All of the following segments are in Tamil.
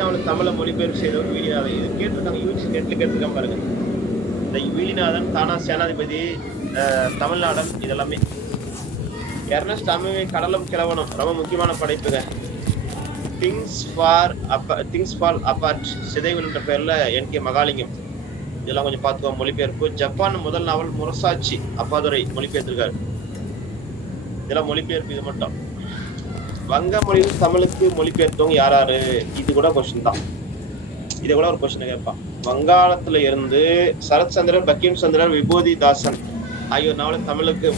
வீலினாவில் தமிழை மொழிபெயர்ப்பு செய்த ஒரு வீடியோ இது கேட்டிருக்காங்க. யூனிஸ் நெட்ல கேட்டிருக்காங்க பாருங்க. இந்த வீலிநாதன், தானா சேனாதிபதி, தமிழ்நாடன், இதெல்லாமே. எர்னஸ்ட் ஹெமிங்வே கடலும் கிழவனும் ரொம்ப முக்கியமான படைப்புங்க. திங்ஸ் ஃபால் அபார்ட் சிதைவு என்ற பேர்ல என்.கே. மகாலிங்கம். இதெல்லாம் கொஞ்சம் பார்த்துக்கோ. மொழிபெயர்ப்பு. ஜப்பான் முதல் நாவல் முரசாட்சி அப்பாதுரை மொழிபெயர்த்திருக்காரு. இதெல்லாம் மொழிபெயர்ப்பு. இது மட்டும். வங்க மொழியில் தமிழுக்கு மொழிபெயர்த்தவங்க யாராரு? இது கூட கொஸ்டின் தான். இதை கூட ஒரு கொஸ்டின் கேட்பான். வங்காளத்துல இருந்து சரத்சந்திரன், பக்கிம் சந்திரன், விபூதி தாசன் ஆகியோர் நாவலை தமிழுக்கு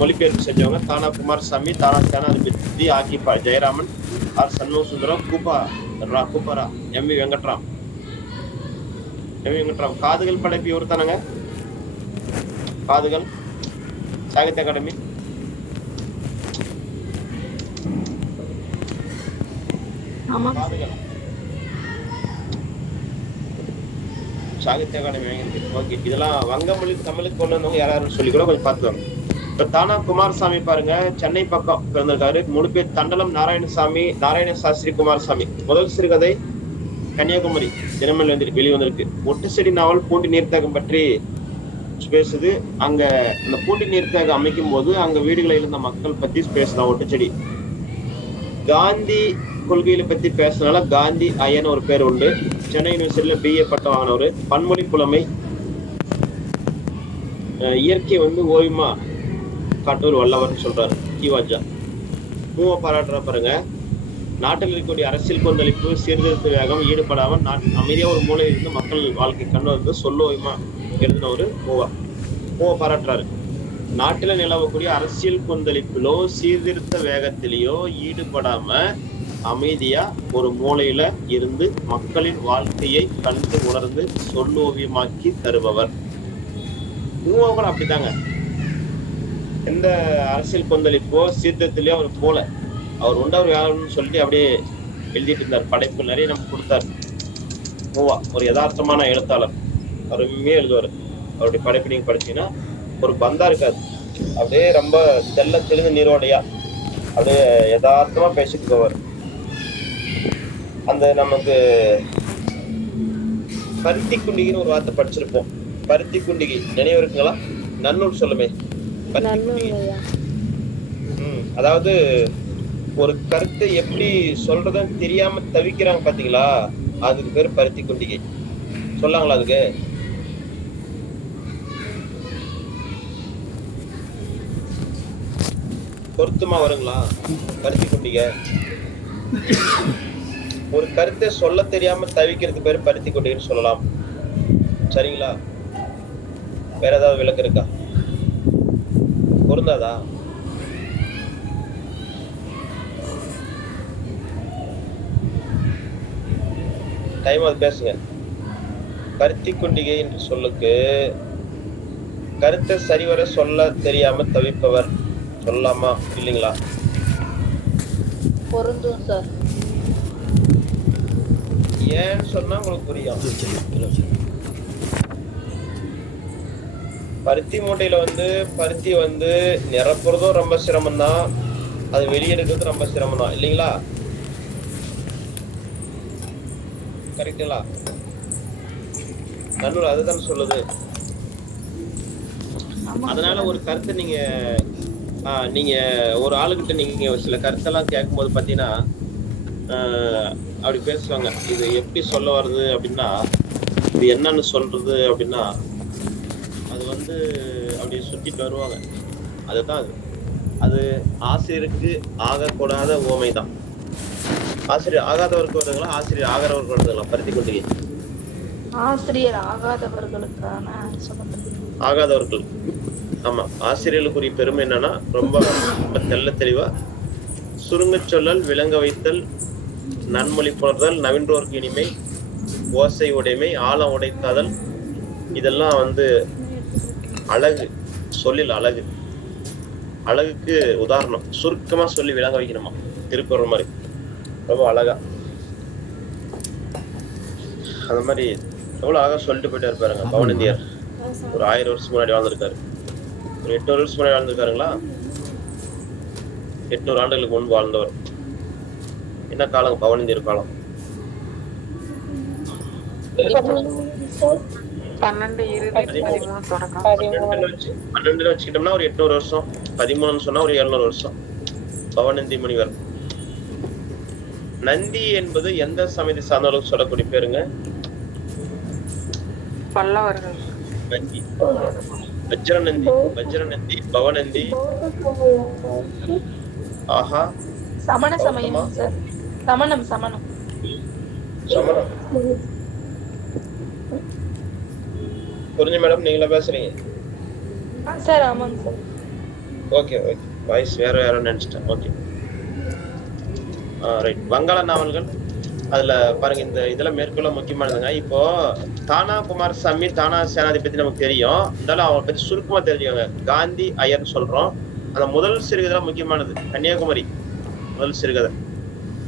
மொழிபெயர்ப்பு செஞ்சவங்க தானா குமாரசாமி, தானா சேனாதிபதி, ஆக்கிப்பா ஜெயராமன், ஆர் சண்முக சுந்தரம், கூப்பாரா, எம்.வி. வெங்கட்ராம். காதுகள் படைப்பு இவர் தானங்க. காதுகள் சாகித்ய அகாடமி. சாகித்ய அகாடமி ஓகே. இதெல்லாம் வங்க மொழி தமிழுக்கு கொண்டு வந்தவங்க யாராருன்னு சொல்லி கூட கொஞ்சம் பார்த்துவாங்க. இப்ப தானா குமாரசாமி பாருங்க, சென்னை பக்கம் பிறந்திருக்காரு. முழு பேர் தண்டலம் நாராயண சாஸ்திரி குமாரசாமி. முதல் சிறுகதை கன்னியாகுமரி தினமணில வெளிவந்திருக்கு. ஒட்டு செடி நாவல் பூண்டி நீர்த்தேகம் பற்றி பேசுது. அங்க அந்த பூண்டி நீர்த்தேகம் அமைக்கும் போது அங்க வீடுகளில் இருந்த மக்கள் பத்தி பேசுதான் ஒட்டுச்செடி. காந்தி கொள்கையில பத்தி பேசினால காந்தி ஐயன் ஒரு பேர் உண்டு. சென்னை யூனிவர்சிட்டியில BA பட்டம் வாங்கினவர். பன்மொழி புலமை. இயற்கை ஓய்மா காட்டூர் வல்லவர்னு சொல்றாரு கிவாஜா. மூவ பாராட்டுற பாருங்க. நாட்டில் இருக்கக்கூடிய அரசியல் கொந்தளிப்பு, சீர்திருத்த வேகம், ஈடுபடாமல் அமைதியா ஒரு மூலையில் இருந்து மக்கள் வாழ்க்கை கண்டு சொல்லுவோமா எழுதினவரு மூவ பாராட்டுறாரு. நாட்டில நிலவக்கூடிய அரசியல் கொந்தளிப்பிலோ சீர்திருத்த வேகத்திலேயோ ஈடுபடாம அமைதியா ஒரு மூலையில இருந்து மக்களின் வாழ்க்கையை கண்டு உணர்ந்து சொல்லோவியமாக்கி தருபவர். மூவவர் அப்படித்தாங்க. எந்த அரசியல் கொந்தளிப்போ சீர்திருத்திலயோ அவர் போல அவர் உண்டவர் யாருன்னு சொல்லிட்டு அப்படியே எழுதிட்டு இருந்தார். படைப்பு நிறைய நமக்கு கொடுத்தாரு. மூவா ஒரு யதார்த்தமான எழுத்தாளர். அருமையா எழுதுவாரு. அவருடைய படைப்பு நீங்க படிச்சீங்கன்னா ஒரு பந்தா இருக்காது. அப்படியே ரொம்ப தெல்ல தெளிந்த நீரோடையா அப்படியே யதார்த்தமா பேசிட்டு போவார். அந்த நமக்கு பருத்தி குண்டிகைன்னு ஒரு வார்த்தை படிச்சிருப்போம். பருத்தி குண்டிகை நினைவு இருக்குங்களா? நன்னூல் சொல்லுமே. அதாவது ஒரு கருத்தை எப்படி சொல்றதுன்னு தெரியாம தவிக்கிறாங்க பாத்தீங்களா, அதுக்கு பேர் பருத்தி குண்டிகை. சொல்லாங்களா? அதுக்கு பொருத்தமா வருங்களா? பருத்தி குண்டிகை. ஒரு கருத்தை சொல்ல தெரியாம தவிக்கிறது பேர் பருத்தி குண்டிகைன்னு சொல்லலாம். சரிங்களா? வேற ஏதாவது விளக்கு இருக்கா? பொருந்தாதா? டைம் அது பேசுங்க. பருத்தி குண்டிகை என்று சொல்லுக்கு கருத்தை சரிவர சொல்ல தெரியாம தவிப்பவர் சொல்லலாமா இல்லைங்களா? பொருந்தும் சார். ஏன்னு சொன்னா உங்களுக்கு புரியும். பருத்தி மூட்டையில பருத்தி நிரப்புறதும் ரொம்ப சிரமம் தான், அது வெளியெடுக்கிறது ரொம்ப சிரமம் தான் இல்லைங்களா? கரெக்டுங்களா? நன்னூல் அதுதான் சொல்லுது. அதனால ஒரு கருத்தை நீங்க ஒரு ஆளுகிட்ட நீங்க சில கருத்தெல்லாம் கேட்கும்போது பாத்தீங்கன்னா அப்படி பேசுவாங்க. இது எப்படி சொல்ல வருது அப்படின்னா, இது என்னன்னு சொல்றது அப்படின்னா, அது அப்படி சுத்திட்டு வருவாங்க. அதுதான் அது ஆசிரியருக்கு ஆகக்கூடாத உவமை தான். ஆசிரியர் ஆகாதவருக்கு வருதுங்களா, ஆசிரியர் ஆகிறவருக்கு வருதுங்களா பருத்தி குண்டிகை? ஆசிரியர் ஆகாதவர்களுக்கான ஆகாதவர்கள். ஆமா, ஆசிரியர்களுக்குரிய பெருமை என்னன்னா ரொம்ப தெல்ல தெளிவா சுருங்க சொல்லல், விளங்க வைத்தல், நன்மொழி புணர்தல், நவின்றோருக்கு இனிமை, ஓசை உடைமை, ஆழம் உடைத்தாதல், இதெல்லாம் அழகு. சொல்லில் அழகு. அழகுக்கு உதாரணம் சுருக்கமா சொல்லி விளங்க வைக்கணுமா, திருக்குறள் மாதிரி ரொம்ப அழகா. அந்த மாதிரி எவ்வளவு அழகா சொல்லிட்டு போயிட்டே இருப்பாருங்க பவனந்தியர். ஒரு 1000 வருஷம் முன்னாடி வாழ்ந்திருக்காரு. ஒரு 800 வருஷம் முன்னாடி வாழ்ந்திருக்காருங்களா? 800 ஆண்டுகளுக்கு முன்பு வாழ்ந்தவர். என்ன காலம்? பவனந்தியர் காலம். 12 இறுதி 13 தொடக்கம். 12 வச்சுக்கிட்டோம்னா ஒரு 800 வருஷம், 13 சொன்னா ஒரு 700 வருஷம். பவனந்தி முனிவர். நந்தி என்பது எந்த சமயத்தை சார்ந்தவர்களுக்கு சொல்லக்கூடிய பேருங்க? பல்லவர்கள். நந்தி, வஜ்ரநந்தி, வஜ்ரநந்தி, பவனந்தி, ஆஹா, சமண சமயம் சார். சமணம் சமணம். சமணம். புரிஞ்சு மேடம், நீங்களா பேசுறீங்க? சார் ஆமாங்க சார். ஓகே ஓகே, வாய்ஸ் வேற யாரோ நினைச்சிட்டேன். Okay right. வங்காள நாவல்கள் அதுல பாருங்க, இந்த இதுல மேற்கொள்ள முக்கியமானதுங்க. இப்போ தானா குமாரசாமி, தானா சேனாதிபதி நமக்கு தெரியும், இருந்தாலும் அவங்களை பத்தி சுருக்கமா தெரிஞ்சுக்கோங்க. காந்தி ஐயர்னு சொல்றோம். அந்த முதல் சிறுகதை முக்கியமானது, கன்னியாகுமரி முதல் சிறுகதை.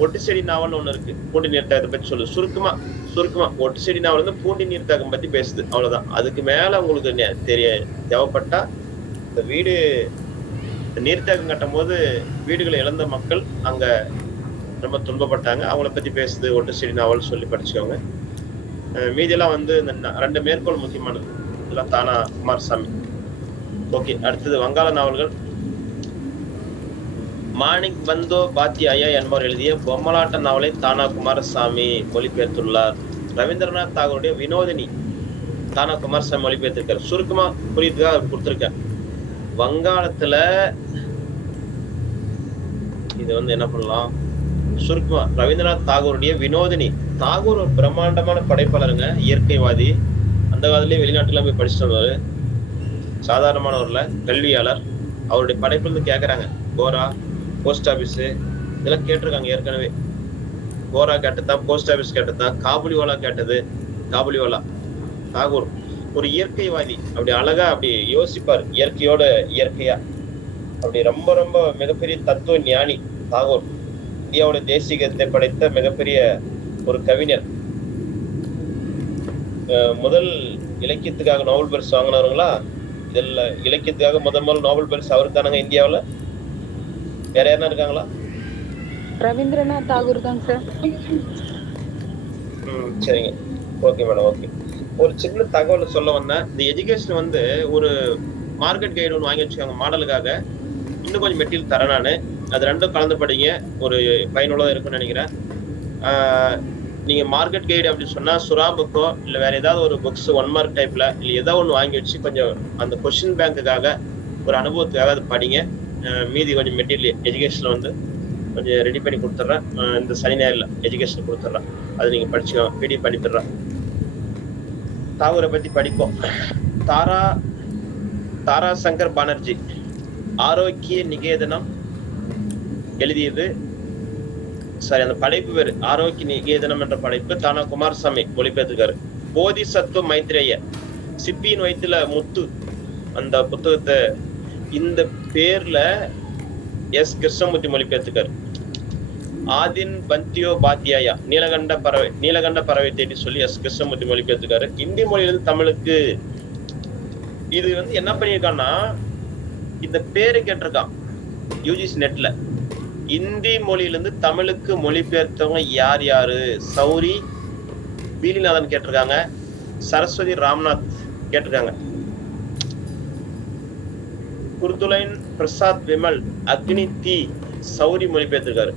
ஒட்டு செடி நாவல்னு ஒண்ணு இருக்கு, பூண்டி நீர்த்தாக்கத்தை பத்தி சொல்லுது. சுருக்கமா சுருக்கமா ஒட்டு செடி நாவல் வந்து பூண்டி நீர்த்தாக்கம் பத்தி பேசுது, அவ்வளவுதான். அதுக்கு மேல உங்களுக்கு தேவைப்பட்டா இந்த வீடு நீர்த்தாக்கம் கட்டும் போது வீடுகளை இழந்த மக்கள் அங்க ரொம்ப துன்பப்பட்டாங்க, அவங்கள பத்தி பேசுது ஒட்டு செடி நாவல், சொல்லி படிச்சுக்கோங்க. மீதியெல்லாம் வந்து இந்த 2 மேற்கோள் முக்கியமானது, இதெல்லாம் தானா குமாரசாமி. ஓகே, அடுத்தது வங்காள நாவல்கள். மாணிக் பந்தோ பாத்தியாயா என்பவர் எழுதிய பொம்மலாட்ட நாவலை தானா குமாரசாமி மொழிபெயர்த்துள்ளார். ரவீந்திரநாத் தாகூருடைய வினோதினி தானா குமாரசாமி மொழிபெயர்த்திருக்காரு. சுருக்கமா புரியுதுக்காக கொடுத்திருக்கேன். வங்காளத்துல இது வந்து என்ன பண்ணலாம், சுருக்கமா ரவீந்திரநாத் தாகூருடைய வினோதினி. தாகூர் ஒரு பிரம்மாண்டமான படைப்பாளருங்க, இயற்கைவாதி. அந்த காலத்திலேயே வெளிநாட்டுல போய் படிச்சுட்டு வந்தவர், சாதாரணமானவர்ல கல்வியாளர். அவருடைய படைப்புல இருந்து கேக்குறாங்க, கோரா, போஸ்ட் ஆபீஸ், இதெல்லாம் கேட்டிருக்காங்க ஏற்கனவே. கோரா கேட்டதான், போஸ்ட் ஆபீஸ் கேட்டதான், காபுலிவாலா கேட்டது. காபுலிவாலா. தாகூர் ஒரு இயற்கைவாதி, அப்படி அழகா அப்படி யோசிப்பார், இயற்கையோட இயற்கையா. அப்படி ரொம்ப ரொம்ப மிகப்பெரிய தத்துவ ஞானி தாகூர். இந்தியாவோட தேசியத்தை படைத்த மிகப்பெரிய ஒரு கவிஞர். முதல் இலக்கியத்துக்காக நோபல் பரிசு வாங்கினவங்களா? இதுல இலக்கியத்துக்காக முதல் நோபல் பரிசு அவருக்கு தானங்க இந்தியாவுல. வேற யாருன்னா இருக்காங்களா? ரவீந்திரநாத் தாகூர் தான் சார். சரிங்க, ஓகே மேடம். ஓகே, ஒரு சின்ன தகவல் சொல்ல வந்தேன். இந்த எஜுகேஷன் வந்து ஒரு மார்க்கெட் கைடு ஒன்று வாங்கி வச்சுக்கோங்க மாடலுக்காக. இன்னும் கொஞ்சம் மெட்டீரியல் தரேன் நான், அது ரெண்டும் கலந்து படிங்க, ஒரு பயனுள்ளதாக இருக்கும்னு நினைக்கிறேன். நீங்க மார்க்கெட் கைடு அப்படின்னு சொன்னா சுறா புக்கோ இல்லை வேற ஏதாவது ஒரு புக்ஸ் 1 மார்க் டைப்ல இல்லை ஏதாவது ஒன்று வாங்கி வச்சு கொஞ்சம் அந்த கொஸ்டின் பேங்க்குக்காக ஒரு அனுபவத்துக்காக அது படிங்க. மீதி கொஞ்சம் மெட்டீரியல் எஜுகேஷன்ல வந்து கொஞ்சம் ரெடி பண்ணி கொடுத்துட்றேன். இந்த சனி ஞாயிறுல எஜுகேஷன் கொடுத்துட்றேன், அது நீங்க படிச்சுக்கோங்க, பிடிஎஃப் அனுப்பிடுறேன். தாகூரை பத்தி படிப்போம். தாரா சங்கர் பானர்ஜி ஆரோக்கிய நிகேதனம் எழுதியது. சரி, அந்த படைப்பு பேரு ஆரோக்கிய நிகேதனம் என்ற படைப்பு தானா குமாரசாமி மொழிபெயர்த்திருக்காரு. போதிசத்துவ மைத்ரேய, சிப்பியின் வயிற்றுல முத்து, அந்த புத்தகத்தை இந்த பேர்ல எஸ் கிருஷ்ணமூர்த்தி மொழிபெயர்த்திருக்காரு. ஆதின் பந்தியோ பாத்தியாயா, நீலகண்ட பறவை தேடி சொல்லி எஸ் கிருஷ்ணமூர்த்தி மொழிபெயர்த்திருக்காரு. இந்தி மொழியிலிருந்து தமிழுக்கு. இது வந்து என்ன பண்ணியிருக்கான்னா, இந்த பேரு கேட்டிருக்கான் யூஜிசி நெட்ல. இந்தி மொழியிலிருந்து தமிழுக்கு மொழிபெயர்த்தவங்க யார் யாரு? சௌரி பீலிநாதன் கேட்டிருக்காங்க, சரஸ்வதி ராம்நாத் கேட்டிருக்காங்க, குர்துலைன் பிரசாத் விமல் அக்னி தீ சௌரி மொழிபெயர்த்திருக்காரு.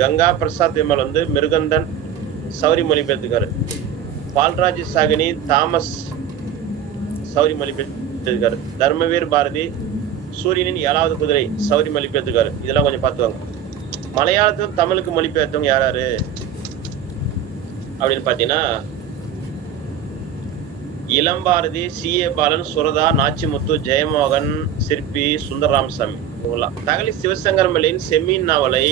கங்கா பிரசாத் விமல் வந்து மிருகந்தன் சௌரி மொழிபெயர்த்திருக்காரு. பால்ராஜ் சாகினி தாமஸ் சௌரி மொழிபெயர்த்திருக்காரு. தர்மவீர் பாரதி சூரியனின் 7வது குதிரை சௌரி மொழிபெயர்த்திருக்காரு. இதெல்லாம் கொஞ்சம் பார்த்துவாங்க. மலையாளத்துக்கும் தமிழுக்கு மொழிபெயர்த்தவங்க யாராரு அப்படின்னு பாத்தீங்கன்னா, இளம்பாரதி, சி.ஏ. பாலன், சுரதா, நாச்சிமுத்து, ஜெயமோகன், சிற்பி, சுந்தரராமசாமி இவங்கெல்லாம். தகலி சிவசங்கரமலையின் செம்மீன் நாவலை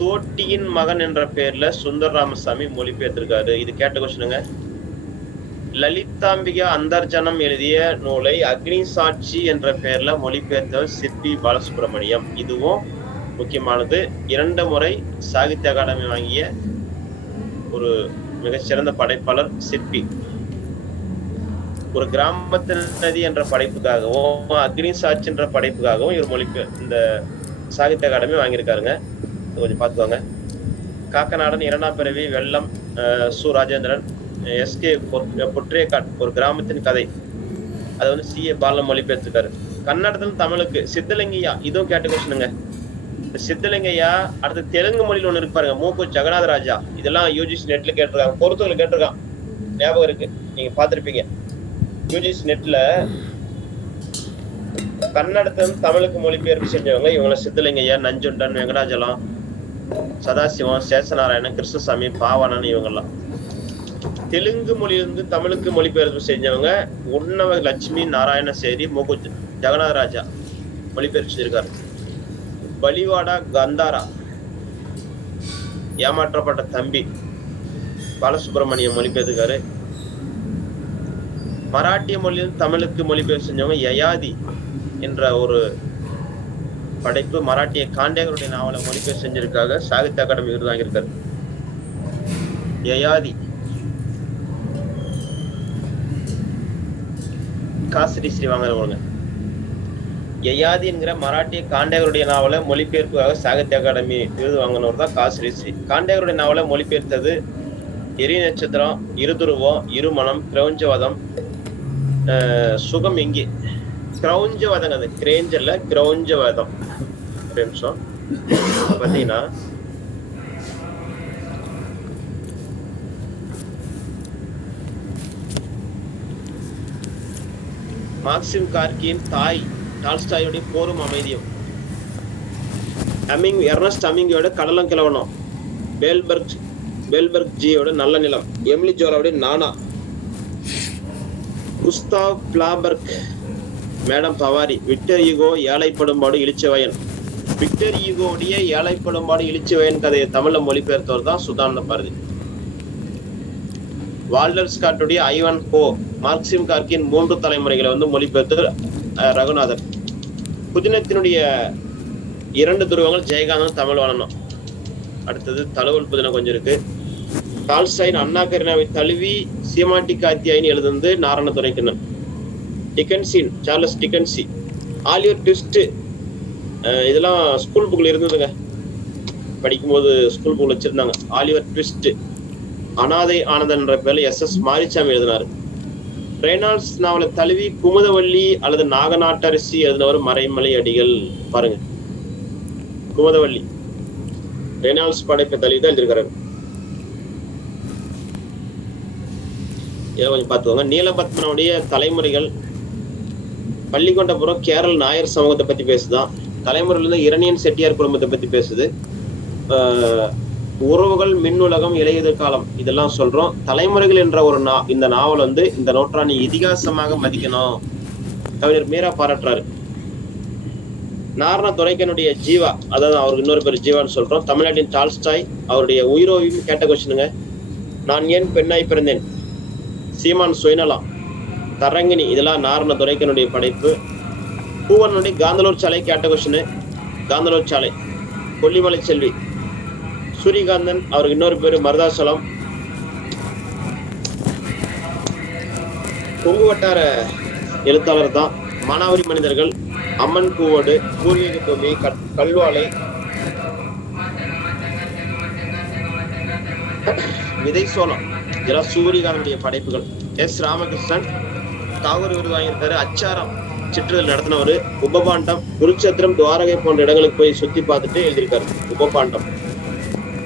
தோட்டியின் மகன் என்ற பெயர்ல சுந்தரராமசாமி மொழிபெயர்த்திருக்காரு. இது கேட்ட கொஸ்டினுங்க. லலிதாம்பிகா அந்தர்ஜனம் எழுதிய நூலை அக்னி சாட்சி என்ற பெயர்ல மொழிபெயர்த்தவர் சிற்பி பாலசுப்ரமணியம். இதுவும் முக்கியமானது. 2 முறை சாகித்ய அகாடமி வாங்கிய ஒரு மிகச்சிறந்த படைப்பாளர் சிற்பி. ஒரு கிராமத்து நதி என்ற படைப்புக்காகவும் அக்னி சாட்சி என்ற படைப்புக்காகவும் இவர் இந்த சாகித்ய அகாடமி வாங்கியிருக்காருங்க. கொஞ்சம் பார்த்துவாங்க. காக்கநாடன், 2ஆம் பிறவி, வெள்ளம், சு ராஜேந்திரன், எஸ்கே பொற்றேகாட் ஒரு கிராமத்தின் கதை. அதை வந்து CA பாலன் மொழிபெயர்த்திருக்காரு. கன்னடத்துல தமிழுக்கு சித்தலிங்கையா, இதுவும் கேட்ட கொஸ்டினுங்க. சித்தலிங்கையா அடுத்து தெலுங்கு மொழியில ஒண்ணு இருக்கு பாருங்க, மூக்கு ஜெகநாதராஜா. இதெல்லாம் UGC நெட்ல கேட்டிருக்காங்க, பொறுத்தவரை கேட்டிருக்கான், ஞாபகம் இருக்கு, நீங்க பாத்திருப்பீங்க. UGC நெட்ல கன்னடத்துல தமிழுக்கு மொழிபெயர்ப்பு செஞ்சவங்க இவங்கள சித்தலிங்கையா, நஞ்சுண்டன், வெங்கடாஜலம், சதாசிவம், சேஷநாராயணன், கிருஷ்ணசாமி, பாவானன் இவங்கெல்லாம். தெலுங்கு மொழியிலிருந்து தமிழுக்கு மொழிபெயர்ப்பு செஞ்சவங்க உன்னவ லட்சுமி நாராயணசேரி, மூக்கு ஜெகநாதராஜா மொழிபெயர்ப்பு செஞ்சிருக்காரு. பலிவாடா கந்தாரா, ஏமாற்றப்பட்ட தம்பி, பாலசுப்ரமணியம் மொழிபெயர்த்துக்காரு. மராட்டிய மொழியில் தமிழுக்கு மொழிபெயர்ப்பு செஞ்சவங்க யயாதி என்ற ஒரு படைப்பு, மராட்டிய காண்டேகருடைய நாவலை மொழிபெயர்ப்பு செஞ்சிருக்காங்க, சாகித்ய அகாடமி விருது வாங்கியிருக்காரு. யயாதி. காசிரி ஸ்ரீ வாங்குறவங்க. யயாதி என்கிற மராட்டிய காண்டேகருடைய நாவலை மொழிபெயர்ப்புக்காக சாகித்ய அகாடமி விருது வாங்கினவர் தான் காசிரி ஸ்ரீ. காண்டேகருடைய நாவலை மொழிபெயர்த்தது எரி நட்சத்திரம், இருதுருவம், இருமணம், கிரௌஞ்சவதம், சுகம் எங்கே, கிரௌஞ்சவதம், அது கிரேஞ்சல்ல கிரௌஞ்சவதம். ஒரு நிமிஷம் பாத்தீங்கன்னா மார்க்சிம் கார்கியின் தாய், டால்ஸ்டாயோடைய போரும் அமைதியும், எர்னஸ்ட் ஹெமிங்வேயோட கடலும் கிழவனும், பேல்பர்க் ஜியோட நல்ல நிலம், எமிலி ஜோலாவுடைய நானா, Gustav பிளாபர்க் madam Bawari, Victor ego ஏழைப்படும்பாடு இளிச்சவயன். Victor ஈகோடைய ஏழைப்படும்பாடு இளிச்சவயன் கதையை தமிழ்ல மொழிபெயர்த்தவர் தான் சுதானந்த பாரதி. வால்டர் ஸ்காட்டுடைய ஐவன் ஹோ, மார்க்சிம் கார்கியின் 3 தலைமுறைகளை வந்து மொழிபெயர்த்தவர் ரகுநாதன். புதினத்தினுடைய 2 துருவங்கள் ஜெயகாந்தன் தமிழ் வளனும். அடுத்தது தழுவல் புதினம் கொஞ்சம் இருக்கு. டால்ஸ்டாயின் அண்ணா கரீனாவை தழுவி சீமாட்டிக் அத்தியாயின்னு எழுதுந்து நாராயண துரைக்கண்ணன். டிக்கன்சின் சார்லஸ் டிக்கன்சி, ஆலிவர் ட்விஸ்ட், இதெல்லாம் ஸ்கூல் புக்ல இருந்ததுங்க, படிக்கும்போது ஸ்கூல் புக்ல வச்சிருந்தாங்க. ஆலிவர் ட்விஸ்ட், அனாதை ஆனந்தன் என்ற பேர்ல SS மாரிச்சாமி எழுதினாரு. ரெய்னால்ட்ஸ் நாவலை தழுவி குமுதவள்ளி அல்லது நாகநாட்டரசி எழுதினவர் மறைமலை அடிகள். பாருங்க, குமுதவள்ளி ரெய்னால்ட்ஸ் படைப்பை தழுவி தான் எழுதியிருக்காரு. இதை கொஞ்சம் பார்த்துக்கோங்க. நீலபத்மனுடைய தலைமுறைகள் பள்ளிக்கொண்டபுரம் கேரள நாயர் சமூகத்தை பத்தி பேசுதான். தலைமுறையில இருந்து இரணியன் செட்டியார் குடும்பத்தை பத்தி பேசுது. உறவுகள், மின்னுலகம், இளையது காலம், இதெல்லாம் சொல்றோம். தலைமுறைகள் என்ற ஒரு இந்த நாவல் வந்து இந்த நூற்றாண்டு இதிகாசமாக மதிக்கணும். கவிஞர் மீரா பாராட்டுறாரு. நாரண துரைக்கனுடைய ஜீவா, அதாவது அவருக்கு இன்னொரு பேர் ஜீவான்னு சொல்றோம். தமிழ்நாட்டின் டால்ஸ்டாய், அவருடைய உயிரோவியம் கேட்ட கொஸ்டினுங்க. நான் ஏன் பெண்ணாய் பிறந்தேன், சீமான் சுயநலம், தரங்கினி, இதெல்லாம் நாரண துரைக்கனுடைய படைப்பு. பூவனுடைய காந்தலூர் சாலை கேட்ட கொஸ்டின், காந்தலூர் சாலை. கொல்லிமலை செல்வி, சூரியகாந்தன், அவருக்கு இன்னொரு பேரு மருதாசலம். கொங்கு வட்டார எழுத்தாளர் தான். மானாவரி மனிதர்கள், அம்மன் பூவோடு, பூர்வீக பூமி, கல்வாலை, விதை சோளம், இதெல்லாம் சூரியகாந்தனுடைய படைப்புகள். S ராமகிருஷ்ணன் தாகூர் விருது வாங்கியிருக்காரு. அச்சாரம் சிற்றுதல் நடத்தினவர். உபபாண்டம், குருச்சத்திரம், துவாரகை போன்ற இடங்களுக்கு போய் சுத்தி பார்த்துட்டு எழுதியிருக்காரு உபபாண்டம்.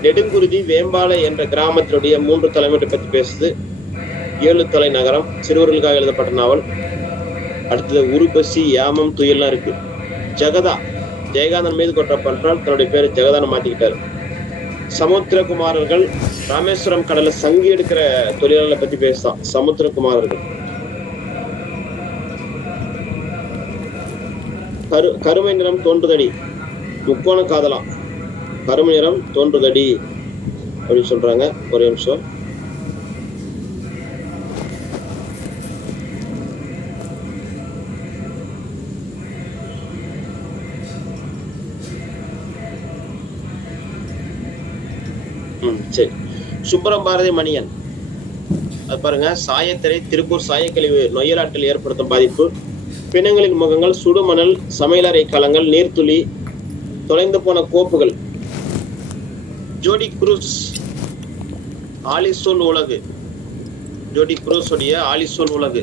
நெடுங்குருதி, வேம்பாலை என்ற கிராமத்தினுடைய 3 தலைமுறை பத்தி பேசுது. 7 தலை நகரம், சிறுவர்களுக்காக எழுதப்பட்ட நாவல். அடுத்தது உருபசி, யாமம், துயல்லாம் இருக்கு. ஜெகதா, ஜெயகாந்தன் மீது கொட்டப்பட்டால் தன்னுடைய பேரு ஜெகதான மாத்திக்கிட்டாரு. சமுத்திரகுமாரர்கள், ராமேஸ்வரம் கடலை சங்கி எடுக்கிற தொழிலாளர்களை பத்தி பேசுதான். சமுத்திரகுமாரர்கள். கருமை நிறம் தோன்றுதடி, முக்கோண காதலாம், கருமை நிறம் தோன்றுதடி அப்படின்னு சொல்றாங்க. ஒரு நிமிஷம். சரி. சுப்பரம் பாரதி மணியன், அது பாருங்க. சாயத்திரை, திருப்பூர் சாயக்கழிவு நொய்யலாற்றில் ஏற்படுத்தும் பாதிப்பு, பிணங்களின் முகங்கள், சுடுமணல், சமையலறை களங்கள், நீர்த்துளி, தொலைந்து போன கோப்புகள். ஜோடி குரூஸ், ஆலிசோன் உலகு, ஜோடி குரூஸோடைய ஆலிசோன் உலகு.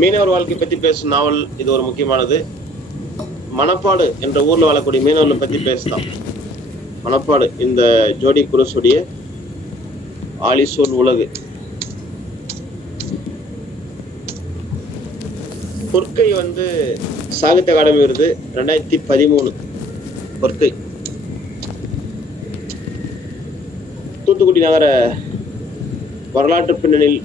மீனவர் வாழ்க்கை பத்தி பேசும் நாவல் இது ஒரு முக்கியமானது. மணப்பாடு என்ற ஊர்ல வாழக்கூடிய மீனவர்களை பத்தி பேசலாம். மணப்பாடு இந்த ஜோடி குரூஸோடைய ஆலிசோன் உலகு. பொற்கை சாகித்ய அகாடமி விருது 2013. பொற்கை தூத்துக்குடி நகர வரலாற்று பின்னணியில்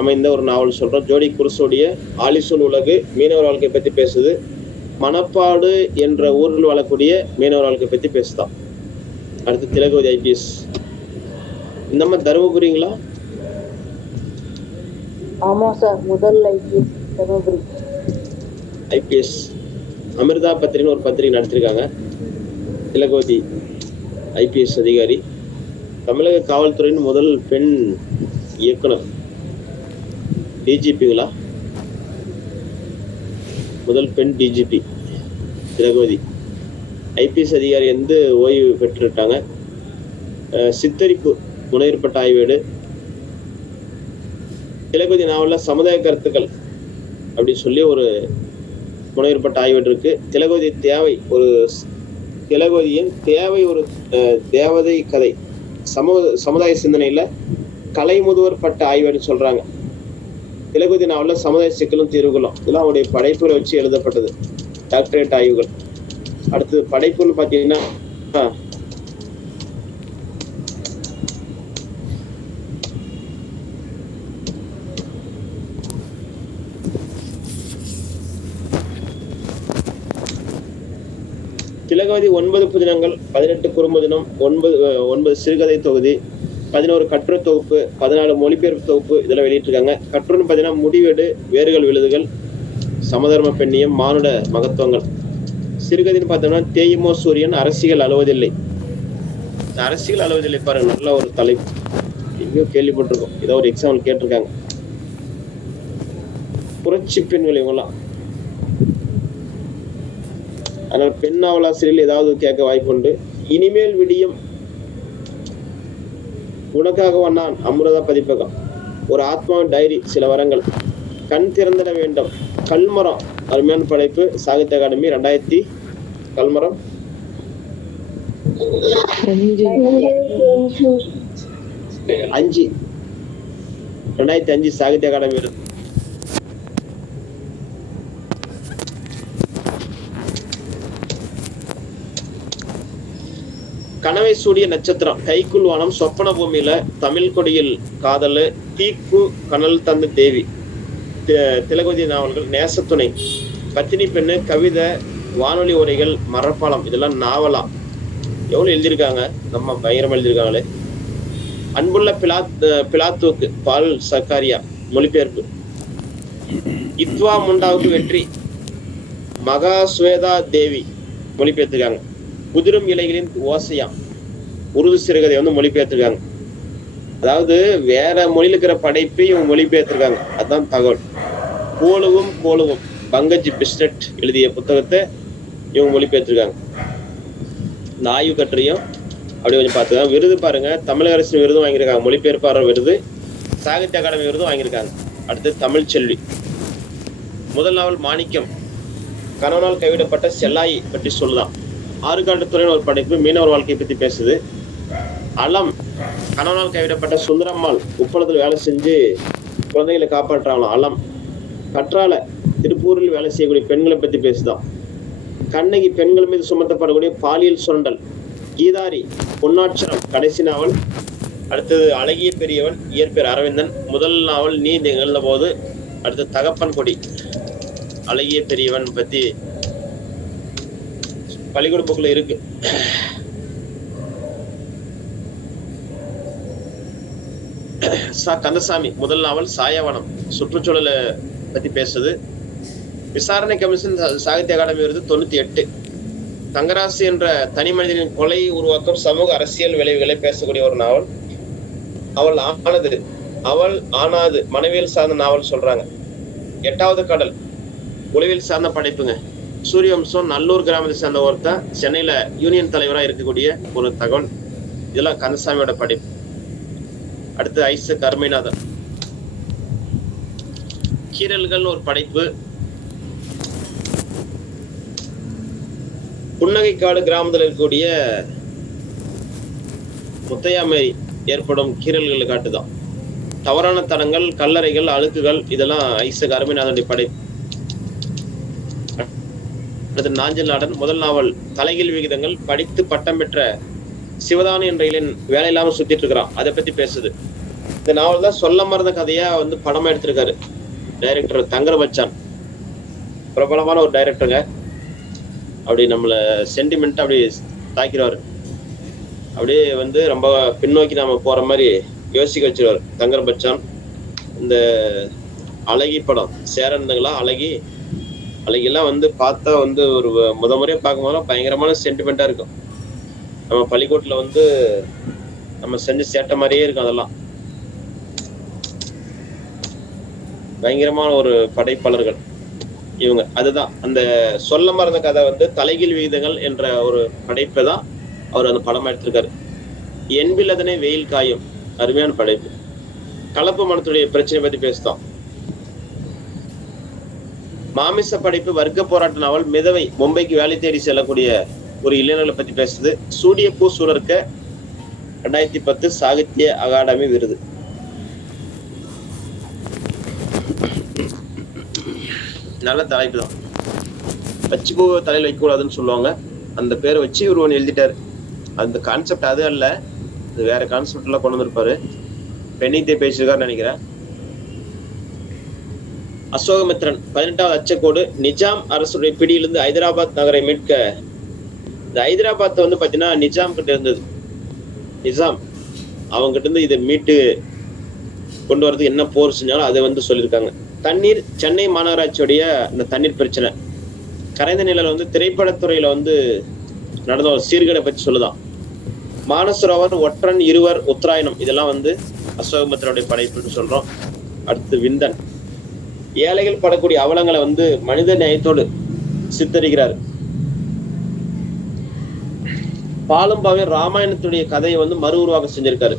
அமைந்த ஒரு நாவல் சொல்றோம். ஜோடி குரூஸோடைய ஆலிசோன் உலகு மீனவர் வாழ்க்கை பத்தி பேசுது. மணப்பாடு என்ற ஊரில் வாழக்கூடிய மீனவர் வாழ்க்கை பத்தி பேசுதான். அடுத்து திலகவதி ஐபிஎஸ். இந்த மாதிரி தருமபுரிங்களா? ஆமா சார், முதல் ஐபிஎஸ் தருமபுரி. ஐபிஎஸ் அமிர்தா பத்திரின்னு ஒரு பத்திரிகை நடத்திருக்காங்க. திலகவதி ஐபிஎஸ் அதிகாரி. தமிழக காவல்துறையின் முதல் பெண் இயக்குனர். டிஜிபிங்களா? முதல் பெண் டிஜிபி திலகவதி. ஐபிஎஸ் அதிகாரி ஓய்வு பெற்றிருக்காங்க. சித்தரிப்பு முனையற்பட்ட ஆய்வேடு. திலகவதி நாவல்ல சமுதாய கருத்துக்கள் அப்படின்னு சொல்லி ஒரு முனையற்பட்ட ஆய்வேடு இருக்கு. திலகவதியின் தேவை ஒரு தேவதை கதை. சமுதாய சிந்தனையில கலை முதுவர் பட்ட ஆய்வுன்னு சொல்றாங்க. திலகவதி நாவல்ல சமுதாய சிக்கலும் தீர்வுகளும் இதெல்லாம் அவருடைய படைப்புகளை வச்சு எழுதப்பட்டது. டாக்டரேட் ஆய்வுகள். அடுத்து படைப்புன்னு பாத்தீங்கன்னா திலகவதி 9 புதினங்கள், 18 குறும்புதினம், 9 சிறுகதை தொகுதி, 11 கட்டுரை தொகுப்பு, 14 மொழிபெயர்ப்பு தொகுப்பு இதெல்லாம் வெளியிட்டிருக்காங்க. கட்டுரைன்னு பார்த்தீங்கன்னா முடிவேடு, வேர்கள் விழுதுகள், சமதர்ம பெண்ணியம், மானுட மகத்துவங்கள். சிறுகதைன்னு பார்த்தோம்னா தேயுமோ சூரியன், அரசியல் அழுவதில்லை. அரசியல் அழுவதில்லை பாருங்க, நல்ல ஒரு தலைப்பு. எங்கேயோ கேள்விப்பட்டிருக்கோம், ஏதோ ஒரு எக்ஸாம்பிள் கேட்டிருக்காங்க. புரட்சி பெண்கள் இவங்கெல்லாம். அதனால பெண் நாவலாசிரியர்கள் ஏதாவது கேட்க வாய்ப்புண்டு. இனிமேல் விடியும், உனக்காக நான், அமிர்தா பதிப்பகம். ஒரு ஆத்மாவின் டைரி, சில வரங்கள். கண் திறந்திட வேண்டும், கல்மரம் அருமையான படைப்பு. சாகித்ய அகாடமி 2000. கல்மரம் 2005 சாகித்ய அகாடமி விருது. கனவை சூடிய நட்சத்திரம், கைக்குள் வானம், சொப்பன பூமியில, தமிழ் கொடியில் காதல், தீக்கு கனல் தந்த தேவி. திலகவதி நாவல்கள். நேசத்துணை, பத்தினி பெண்ணு, கவிதை, வானொலி உரைகள், மரப்பாலம் இதெல்லாம் நாவலா. எவ்வளவு எழுதியிருக்காங்க, நம்ம பயங்கரமா எழுதியிருக்காங்களே. அன்புள்ள பிலாத்துவுக்கு பால் சக்காரியா மொழிபெயர்ப்பு. இத்வா முண்டாவுக்கு வெற்றி, மகா ஸ்வேதா தேவி மொழிபெயர்த்திருக்காங்க. குதிரும் இலைகளின் ஓசையாம் உருது சிறுகதை மொழிபெயர்த்திருக்காங்க. அதாவது வேற மொழியில் இருக்கிற படைப்பை இவங்க மொழிபெயர்த்திருக்காங்க. அதுதான் தகவல். கோலுவும் பங்கஜ் பிஸ்னட் எழுதிய புத்தகத்தை இவங்க மொழிபெயர்த்திருக்காங்க. இந்த ஆய்வு கட்டுரையும் அப்படி கொஞ்சம் பார்த்துக்காங்க. விருது பாருங்க, தமிழக அரசின் விருதும் வாங்கியிருக்காங்க, மொழிபெயர்ப்பாளர் விருது, சாகித்ய அகாடமி விருதும் வாங்கியிருக்காங்க. அடுத்து தமிழ் செல்வி. முதல் நாவல் மாணிக்கம், கணவனால் கைவிடப்பட்ட செல்லாயி பற்றி சொல்லுதான். ஆறுகாட்டுத்துறையின் ஒரு படைப்பு, மீனவர் வாழ்க்கையை பத்தி பேசுது. அலம், கணவனால் கைவிடப்பட்ட சுந்தரம்மாள் உப்பளத்தில் வேலை செஞ்சு குழந்தைகளை காப்பாற்றாங்களாம். அலம். கற்றால, திருப்பூரில் வேலை செய்யக்கூடிய பெண்களை பத்தி பேசுதான். கண்ணகி, பெண்கள் மீது சுமத்தப்படக்கூடிய பாலியல் சுரண்டல். கீதாரி, பொன்னாட்சரம் கடைசி நாவல். அடுத்தது அழகிய பெரியவன், இயற்பெயர் அரவிந்தன். முதல் நாவல் நீ நிகழ்ந்த போது. அடுத்து தகப்பன் கொடி. அழகிய பெரியவன் பத்தி பள்ளிக்கூட புக்குல இருக்கு. கந்தசாமி, முதல் நாவல் சாயவனம், சுற்றுச்சூழலை பத்தி பேசுது. விசாரணை கமிஷன் சாகித்ய அகாடமி விருது 98. தங்கராசு என்ற தனி மனிதனின் கொலை உருவாக்கம், சமூக அரசியல் விளைவுகளை பேசக்கூடிய ஒரு நாவல். அவள் ஆனாது மனைவியல் சார்ந்த நாவல் சொல்றாங்க. 8வது கடல், உளவியல் சார்ந்த படைப்புங்க. சூரியவம்சம், நல்லூர் கிராமத்தை சேர்ந்த ஒருத்தன் சென்னையில யூனியன் தலைவரா இருக்கக்கூடிய ஒரு தகவல். இதெல்லாம் கந்தசாமியோட படைப்பு. அடுத்து ஐசக் அருமைநாதன். கீரல்கள் ஒரு படைப்பு. புன்னகைக்காடு கிராமத்தில் இருக்கக்கூடிய முத்தையாமை ஏற்படும் கீரல்களை காட்டுதான். தவறான தடங்கள், கல்லறைகள், அழுக்குகள், இதெல்லாம் ஐசக் அருமைநாதனுடைய படைப்பு. அடுத்து நாஞ்சல் நாடன். முதல் நாவல் தலைகீழ் விகிதங்கள். படித்து பட்டம் பெற்ற சிவதானு என்ற இளைஞன் வேலை இல்லாம சுத்திட்டு இருக்கிறான், அதை பத்தி பேசுது. இந்த நாவல் தான் சொல்ல மறந்த கதையா வந்து படமா எடுத்திருக்காரு டைரக்டர் தங்கர் பச்சான். பிரபலமான ஒரு டைரக்டருங்க. அப்படி நம்மள சென்டிமெண்ட் அப்படி தாக்கிறாரு. அப்படியே வந்து ரொம்ப பின்னோக்கி நாம போற மாதிரி யோசிக்க வச்சிருவாரு தங்கர் பச்சான். இந்த அழகி படம் சேரந்துங்களா, அழகியெல்லாம் வந்து பார்த்தா வந்து ஒரு முறையா பார்க்கும் போது பயங்கரமான சென்டிமெண்டா இருக்கும். நம்ம பள்ளிக்கூட்டில் வந்து நம்ம செஞ்சு சேட்ட மாதிரியே இருக்கும். அதெல்லாம் பயங்கரமான ஒரு படைப்பாளர்கள் இவங்க. அதுதான் அந்த சொல்ல மறந்த கதை வந்து தலைகீழ் விகிதங்கள் என்ற ஒரு படைப்பை தான் அவர் அந்த படமா எடுத்திருக்காரு. என்பில் அதனை வெயில் காயும், அருமையான படைப்பு. கலப்பு மனத்துடைய பிரச்சனை பத்தி பேசுதான். மாமிச படைப்பு வர்க்க போராட்ட நாவல் மிதவை. மும்பைக்கு வேலை தேடி செல்லக்கூடிய ஒரு இளைஞர்களை பத்தி பேசுது. சூடிய பூ சூழற்க 2010 சாகித்ய அகாடமி விருது. நல்ல தலைப்பு தான். பச்சை பூ தலையில் வைக்கக்கூடாதுன்னு சொல்லுவாங்க, அந்த பேரை வச்சு இவர் ஒன்று எழுதிட்டாரு. அந்த கான்செப்ட் அது அல்ல, அது வேற கான்செப்ட் எல்லாம் கொண்டு வந்திருப்பாரு. பெண்ணித்தே பேசியிருக்காருன்னு நினைக்கிறேன். அசோகமித்ரன் 18வது அச்சக்கோடு. நிஜாம் அரசுடைய பிடியிலிருந்து ஹைதராபாத் நகரை மீட்க. இந்த ஹைதராபாத் வந்து பாத்தீங்கன்னா நிஜாம் கிட்ட இருந்தது. நிஜாம் அவங்க கிட்ட இருந்து இதை மீட்டு கொண்டு வரதுக்கு என்ன போர் செஞ்சாலும் அதை வந்து சொல்லியிருக்காங்க. தண்ணீர். சென்னை மாநகராட்சியுடைய இந்த தண்ணீர் பிரச்சனை. கரைந்த நிலையில வந்து திரைப்படத்துறையில வந்து நடந்த ஒரு சீர்கேடை பற்றி சொல்லுதான். மானசரோவர், ஒற்றன், இருவர், உத்தராயணம், இதெல்லாம் வந்து அசோகமித்ரனுடைய படைப்புன்னு சொல்றோம். அடுத்து விந்தன். ஏழைகள் படக்கூடிய அவலங்களை வந்து மனித நேயத்தோடு சித்தரிக்கிறார். பாலும்பாவையம் ராமாயணத்துடைய கதையை வந்து மறு உருவாக்கம் செஞ்சிருக்காரு.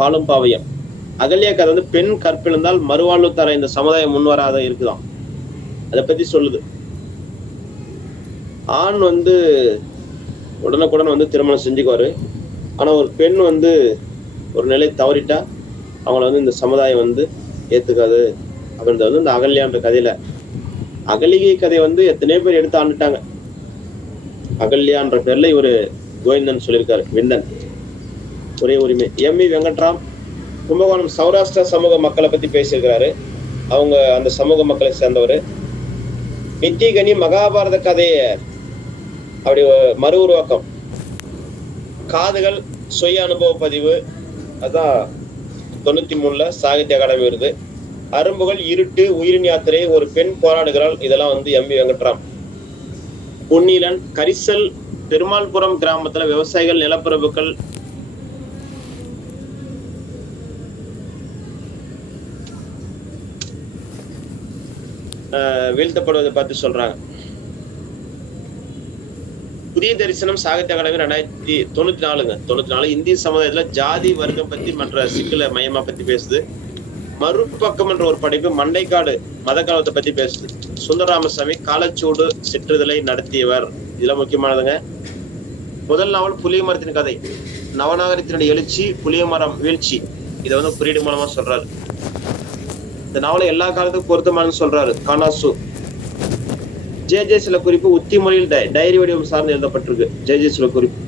பாலும்பாவையம். அகல்யா கதை வந்து பெண் கற்பிழந்தால் மறுவாழ்வு தர இந்த சமுதாயம் முன்வராத இருக்குதான், அதை பத்தி சொல்லுது. ஆண் வந்து உடனுக்குடன் வந்து திருமணம் செஞ்சுக்குவாரு. ஆனா ஒரு பெண் வந்து ஒரு நிலை தவறிட்டா அவங்கள வந்து இந்த சமுதாயம் வந்து ஏத்துக்காது அப்படின்றது வந்து இந்த அகல்யான்ற கதையில. அகலிகை கதையை வந்து எத்தனையோ பேர் எடுத்து ஆண்டுட்டாங்க. அகல்யான்ற பேர்ல இவரு கோவிந்தன் சொல்லியிருக்காரு. விந்தன். ஒரே உரிமை. எம்.வி. வெங்கட்ராம் கும்பகோணம் சௌராஷ்டிரா சமூக மக்களை பத்தி பேசியிருக்கிறாரு. அவங்க அந்த சமூக மக்களை சேர்ந்தவர். நித்தியகனி மகாபாரத கதையை அப்படி மறு உருவாக்கம். காதுகள் சுய அனுபவ பதிவு, அதான் 93ல சாகித்ய அகாடமி விருது. அரும்புகள், இருட்டு, உயிரின் யாத்திரை, ஒரு பெண் போராடுகிறாள், இதெல்லாம் வந்து எம்.வி. வெங்கட்ராம். பொன்னீலன். கரிசல் பெருமாள்புரம் கிராமத்துல விவசாயிகள், நிலப்பரப்புகள் வீழ்த்தப்படுவதை பார்த்து சொல்றாங்க. புதிய தரிசனம் சாகித்ய அகாடமி 1994 இந்திய சமுதாயத்துல ஜாதி வர்க்கம் பத்தி மற்ற சிக்கல மையமா பத்தி பேசுது. மறுபக்கம் என்ற ஒரு படைப்பு மண்டைக்காடு மத காலத்தை பத்தி பேசுது. சுந்தரராமசாமி காலச்சூடு சிற்றுதலை நடத்தியவர், இதெல்லாம் முக்கியமானதுங்க. முதல் நாவல் புளிய மரத்தின் கதை. நவநாகரிகத்தினுடைய எழுச்சி, புளிய மரம் வீழ்ச்சி, இதை வந்து குறியீடு மூலமா சொல்றாரு. இந்த நாவலை எல்லா காலத்துக்கும் பொருத்தமானு சொல்றாரு கானாசு. ஜே சில குறிப்பு உத்தி மொழியில் டைரி வடிவம் சார்ந்து எழுதப்பட்டிருக்கு. ஜே சில குறிப்பு.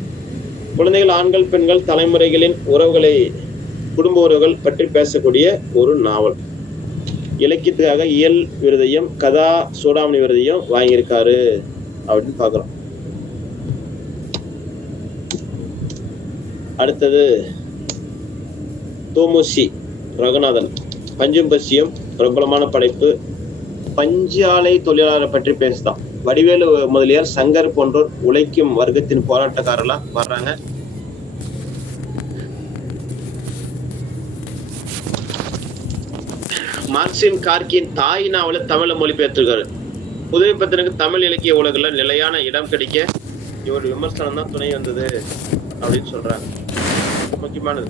குழந்தைகள், ஆண்கள், பெண்கள், தலைமுறைகளின் உறவுகளை, குடும்ப உறவுகள் பற்றி பேசக்கூடிய ஒரு நாவல். இலக்கியத்துக்காக இயல் விருதையும் கதா சூடாமணி விருதையும் வாங்கியிருக்காரு அப்படின்னு பாக்குறோம். அடுத்தது தோமுசி ரகுநாதன். பஞ்சும் பசியும் பிரபலமான படைப்பு. பஞ்சு ஆலை தொழிலாளரை பற்றி பேசுதான். வடிவேலு முதலியார், சங்கர் போன்றோர் உழைக்கும் வர்க்கத்தின் போராட்டக்காரர்களாம் வர்றாங்க. மார்க்சின் கார்கியின் தாய் நாவல தமிழ்ல மொழிபெயர்த்திருக்காரு. புதுமை பத்தினுக்கு தமிழ் இலக்கிய உலகில் நிலையான இடம் கிடைக்க இவர் விமர்சனம் தான் துணை வந்தது அப்படின்னு சொல்றாங்க. முக்கியமானது.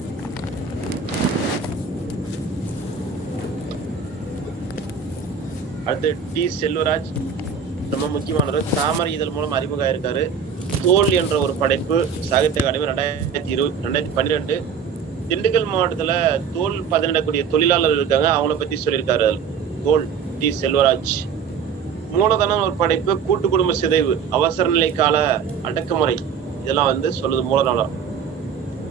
அடுத்து டி செல்வராஜ், ரொம்ப முக்கியமானவர். தாமரை இதழ் மூலம் அறிமுகம் ஆயிருக்காரு. தோல் என்ற ஒரு படைப்பு சாகித்ய அகாடமி 2012. திண்டுக்கல் மாவட்டத்துல தோல் பதனிடக்கூடிய தொழிலாளர்கள் இருக்காங்க, அவங்கள பத்தி சொல்லியிருக்காரு. தோல் டி செல்வராஜ். மூலதனம் ஒரு படைப்பு கூட்டு குடும்ப சிதைவு, அவசர நிலை கால அடக்குமுறை, இதெல்லாம் வந்து சொல்லுது மூலதனம்.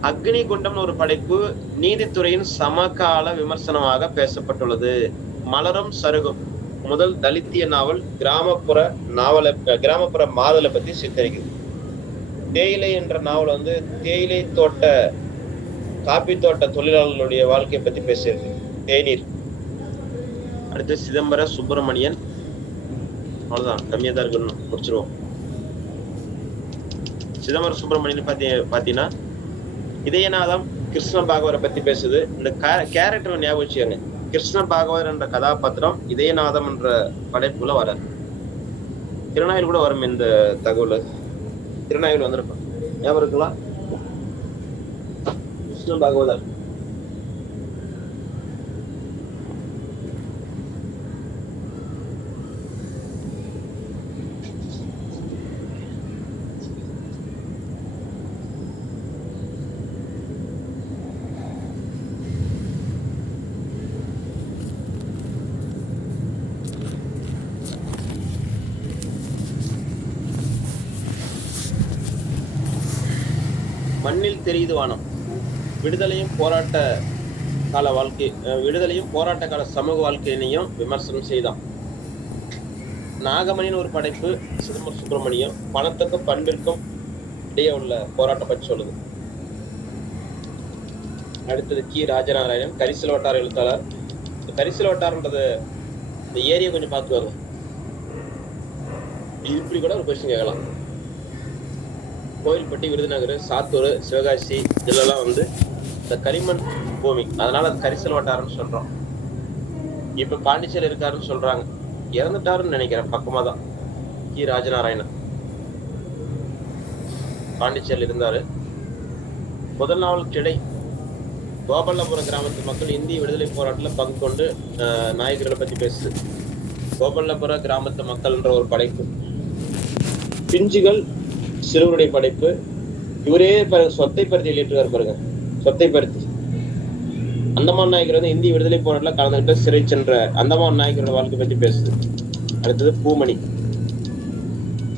அக்னி குண்டம்னு ஒரு படைப்பு நீதித்துறையின் சமகால விமர்சனமாக பேசப்பட்டுள்ளது. மலரும் சருகும் முதல் தலித்திய நாவல் கிராமப்புற மாதலை பத்தி சித்தரிக்குது. தேயிலை என்ற நாவல் வந்து தேயிலை தோட்ட காப்பி தோட்ட தொழிலாளர்களுடைய வாழ்க்கையை பத்தி பேசியிருக்கு. தேநீர். அடுத்து சிதம்பர சுப்பிரமணியன். அவ்வளவுதான், கம்மியா தான் இருக்குன்னு முடிச்சிருவோம். சிதம்பர சுப்பிரமணியன் பாத்தீங்கன்னா இதயநாதம் கிருஷ்ண பாகவரை பத்தி பேசுது. இந்த கேரக்டர் ஞாபகம் வச்சுக்கோங்க. கிருஷ்ண பாகவதர் என்ற கதாபாத்திரம் இதயநாதம் என்ற படைப்புல வர திருநாயில் கூட வரும். இந்த தகவல் திருநாயில் வந்திருக்கும், ஞாபகம் இருக்கலாம். கிருஷ்ண பாகவதர் மண்ணில் தெரியுது வானம். விடுதலையும் போராட்ட கால சமூக வாழ்க்கையினையும் விமர்சனம் செய்தான். நாகமணின்னு ஒரு படைப்பு சிதம்பர சுப்பிரமணியம் பணத்துக்கும் பண்பிற்கும் இடையே உள்ள போராட்டம் பற்றி சொல்லுது. அடுத்தது கி ராஜநாராயணன், கரிசல் வட்டார எழுத்தாளர். கரிசல் வட்டாரன்றது இந்த ஏரியா கொஞ்சம் பார்த்து வரும். இப்படி கூட ஒரு கொஸ்டின் கேட்கலாம். கோயில்பட்டி, விருதுநகர், சாத்தூர், சிவகாசி இதெல்லாம் வந்து இந்த கரிமண் பூமி, அதனால அது கரிசல் வட்டாரம்னு சொல்றோம். இப்ப பாண்டிச்சேரி இருக்காருன்னு சொல்றாங்க, இறந்துட்டாருன்னு நினைக்கிறேன். பக்கமா தான் கி ராஜநாராயணன் பாண்டிச்சேரியில் இருந்தாரு. முதல் நாவல் கிடை. கோபல்லபுரம் கிராமத்து மக்கள் இந்திய விடுதலை போராட்டத்தில் பங்கு கொண்டு நாயகர்களை பத்தி பேசுது. கோபல்லபுர கிராமத்து மக்கள்ன்ற ஒரு படைப்பு. பிஞ்சுகள் சிறுவருடைய படைப்பு. இவரே சொத்தை பருத்தி வெளியிட்டிருக்காரு பாருங்க. சொத்தை பருத்தி. அந்தமான் நாயகர் வந்து இந்திய விடுதலை போராட்டத்தில் கலந்துகிட்டு சிறை சென்ற அந்தமான் நாயகரோட வாழ்க்கை பற்றி பேசுது. அடுத்தது பூமணி,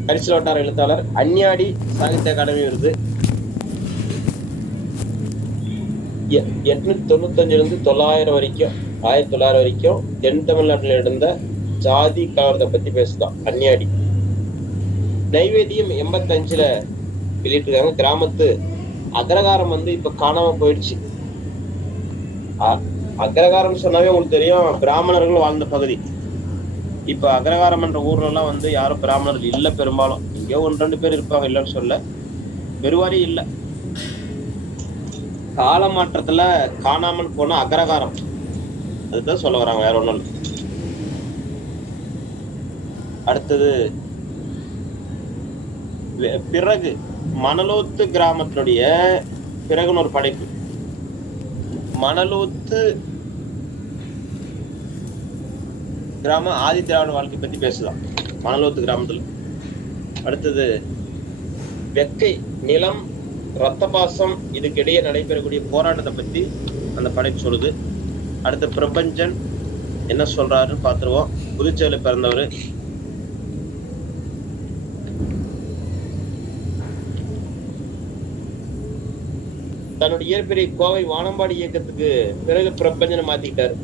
கரிசல் வட்டார எழுத்தாளர். அந்நியாடி சாகித்ய அகாடமி விருது 895 900 வரைக்கும் 1900 வரைக்கும் தென் தமிழ்நாட்டில் இருந்த ஜாதி கலவரத்தை பத்தி பேசுதான் அந்நியாடி. நைவேத்தியம் 85 வெளியிட்டிருக்காங்க. கிராமத்து அக்ரகாரம் வந்து இப்ப காணாம போயிடுச்சு. அக்ரகாரம் சொன்னாவே உங்களுக்கு தெரியும், பிராமணர்கள் வாழ்ந்த பகுதி. இப்ப அக்ரகாரம் என்ற ஊர்ல எல்லாம் வந்து யாரும் பிராமணர்கள் இல்ல. பெரும்பாலும் இங்கே 1-2 பேர் இருப்பாங்க, இல்லைன்னு சொல்ல, பெருவாரி இல்ல. கால மாற்றத்துல காணாமல் போன அக்ரகாரம், அதுதான் சொல்ல வராங்க, வேற ஒண்ணும் இல்லை. அடுத்தது பிறகு மணலோத்து கிராமத்தினுடைய பிறகுன்னு ஒரு படைப்பு. மணலோத்து கிராம ஆதி திராவிட வாழ்க்கை பத்தி பேசலாம் மணலோத்து கிராமத்துல. அடுத்தது வெக்கை, நிலம், ரத்த பாசம், இதுக்கு இடையே நடைபெறக்கூடிய போராட்டத்தை பத்தி அந்த படைப்பு சொல்லுது. அடுத்த பிரபஞ்சன் என்ன சொல்றாருன்னு பார்த்துருவோம். புதுச்சேரியில பிறந்தவர். தன்னுடைய இயற்பெரிய கோவை வானம்பாடி இயக்கத்துக்கு பிறகு பிரபஞ்சனை மாத்திக்கிட்டாரு.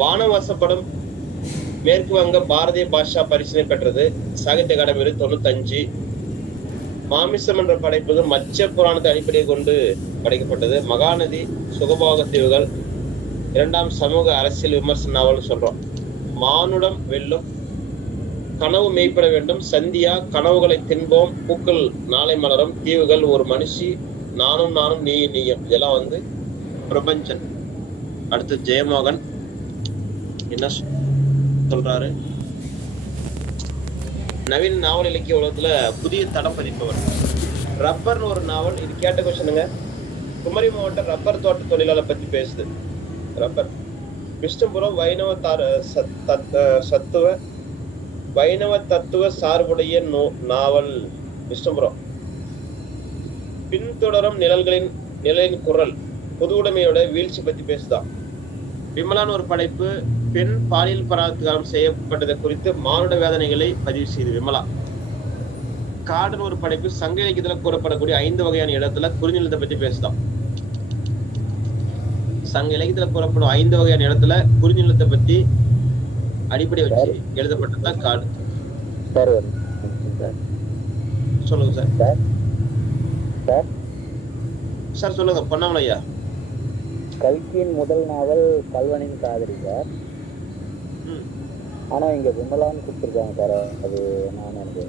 வானம் வசப்படும் மேற்கு வங்க பாரதிய பாஷா பரிசினை பெற்றது. சாகித்ய அகாடமி 95. மாமிசம் என்ற படைப்பு மச்ச புராணத்தை அடிப்படையை கொண்டு படைக்கப்பட்டது. மகாநதி, சுகபோக தீவுகள் 2ஆம் சமூக அரசியல் விமர்சன நாவல் சொல்றோம். மானுடம் வெல்லும், கனவு மெய்ப்பட வேண்டும், சந்தியா, கனவுகளை தின்போம், பூக்கள் நாளை மலரும், தீவுகள், ஒரு மனுஷி, நானும் நானும் நீயும் நீயும், இதெல்லாம் வந்து பிரபஞ்சன். அடுத்து ஜெயமோகன் என்ன சொல்றாரு? நவீன நாவல் இலக்கிய உலகத்துல புதிய தடம் பதிப்பவர். ரப்பர்னு ஒரு நாவல். இது கேட்ட கொஸ்டினுங்க. குமரி மாவட்டம் ரப்பர் தோட்ட தொழிலாளர் பத்தி பேசுது. ரப்பர். விஷ்ணுபுரம் வைணவ தத்துவ சார்புடைய நாவல். விஷ்ணுபுரம். பின்தொடரும் நிழலின் குரல் பொது உடைமையோட வீழ்ச்சி பத்தி பேசுதான். விமலான் ஒரு படைப்பு பெண் பாலியல் பலாத்காரம் செய்யப்பட்டதை குறித்து மானுட வேதனைகளை பதிவு செய்து விமலா. காடன் ஒரு படைப்பு சங்க இலக்கியத்துல கூறப்படக்கூடிய 5 வகையான இடத்துல குறிஞ்சிலத்தை பத்தி பேசுதான். சங்க இலக்கியத்துல கூறப்படும் 5 வகையான இடத்துல குறிஞ்சிலத்தை பத்தி அடிப்படை வச்சு எழுதப்பட்டதுதான் காடு. சொல்லுங்க சார். சார் சொல்லுங்க. பொன்னாமலை ஐயா. கல்கியின் முதல் நாவல் கல்வனின் காதலி சார். ஆனா இங்க விமலான்னு கொடுத்துருக்காங்க சார். அது நான் எனக்கு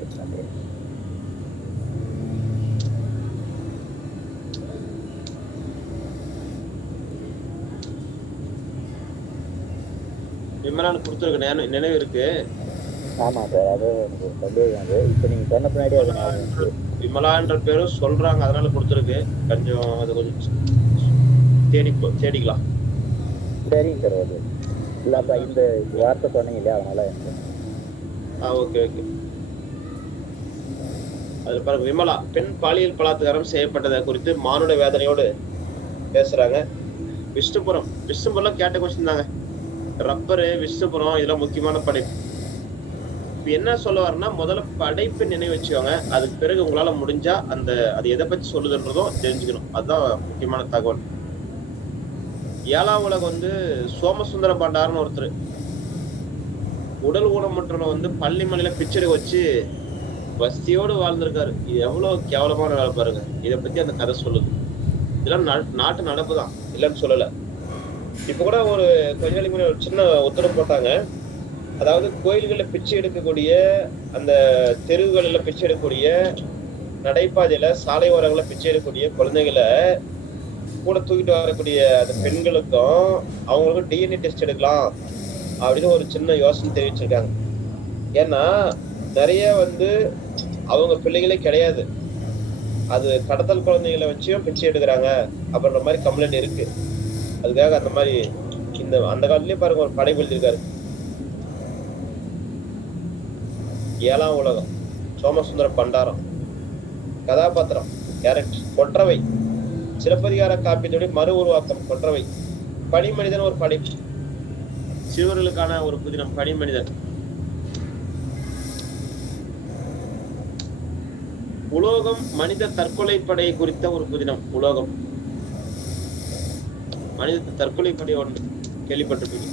விமலான்னு கொடுத்துருக்க நினைவு இருக்கு. ஆமா சார். அது எனக்கு சந்தேகம். இப்ப நீங்க சொன்ன பின்னாடி அது விமலான்ற பேரும் சொல்றாங்க, அதனால கொடுத்துருக்கு. கொஞ்சம் அது கொஞ்சம் தேடிக்கலாம். சரிங்க சார். அது இல்லப்பா இந்த வார்த்தை சொன்னீங்க இல்லையா, அதனால ஓகே ஓகே. அது பாருங்க. விமலா பெண் பாலியல் பலாத்காரம் செய்யப்பட்டதை குறித்து மானுட வேதனையோடு பேசுறாங்க. விஷ்ணுபுரம் கேட்ட கொஸ்டின் தாங்க. ரப்பரு, விஷ்ணுபுரம் இதெல்லாம் முக்கியமான படைப்பு. இப்ப என்ன சொல்ல வரேன்னா, முதல்ல படைப்பு நினைவு வச்சுக்கோங்க. அதுக்கு பிறகு உங்களால முடிஞ்சா அது எதை பத்தி சொல்லுதுன்றதும் தெரிஞ்சுக்கணும். அதுதான் முக்கியமான தகவல். 7ஆம் உலகம் சோமசுந்தர பண்டாரன்னு ஒருத்தர் உடல் ஊனமுற்றவனை பள்ளிமலையில பிச்சை வச்சு வசதியோடு வாழ்ந்திருக்காரு. இது எவ்வளவு கேவலமான வேலை பாருங்க. இதை பத்தி அந்த கதை சொல்லுது. இதெல்லாம் நாட்டு நடப்புதான், இல்லைன்னு சொல்லல. இப்ப கூட ஒரு கொஞ்ச நாளைக்கு முன்னாடி ஒரு சின்ன உத்தரவு போட்டாங்க. அதாவது கோயில்களில் பிச்சை எடுக்கக்கூடிய, அந்த தெருவுகளில் பிச்சை எடுக்கக்கூடிய, நடைபாதையில சாலை ஓரங்களில் பிச்சை எடுக்கக்கூடிய குழந்தைகளை கூட தூக்கிட்டு வரக்கூடிய அந்த பெண்களுக்கும் அவங்களுக்கும் டிஎன்ஏ டெஸ்ட் எடுக்கலாம் அப்படின்னு ஒரு சின்ன யோசனை தெரிவிச்சிருக்காங்க. ஏன்னா நிறைய அவங்க பிள்ளைகளே கிடையாது, அது கடத்தல் குழந்தைகளை வச்சும் பிச்சை எடுக்கிறாங்க அப்படின்ற மாதிரி கம்ப்ளைண்ட் இருக்கு. அதுக்காக அந்த மாதிரி அந்த காலத்திலேயே பாருங்க ஒரு படைப்பு எழுதியிருக்காரு. 7ஆம் உலகம், சோமசுந்தர பண்டாரம். கதாபாத்திரம் கேரக்டர் கொற்றவை. சிலப்பதிகார காப்பியத்துடைய மறு உருவாக்கம் கொற்றவை. பனிமனிதன் ஒரு படைப்பு, சிறுவர்களுக்கான ஒரு புதினம் பனிமனிதன். உலோகம் மனித தற்கொலை படை குறித்த ஒரு புதினம் உலோகம். மனித தற்கொலை படை ஒன்று கேள்விப்பட்டிருப்பீங்க.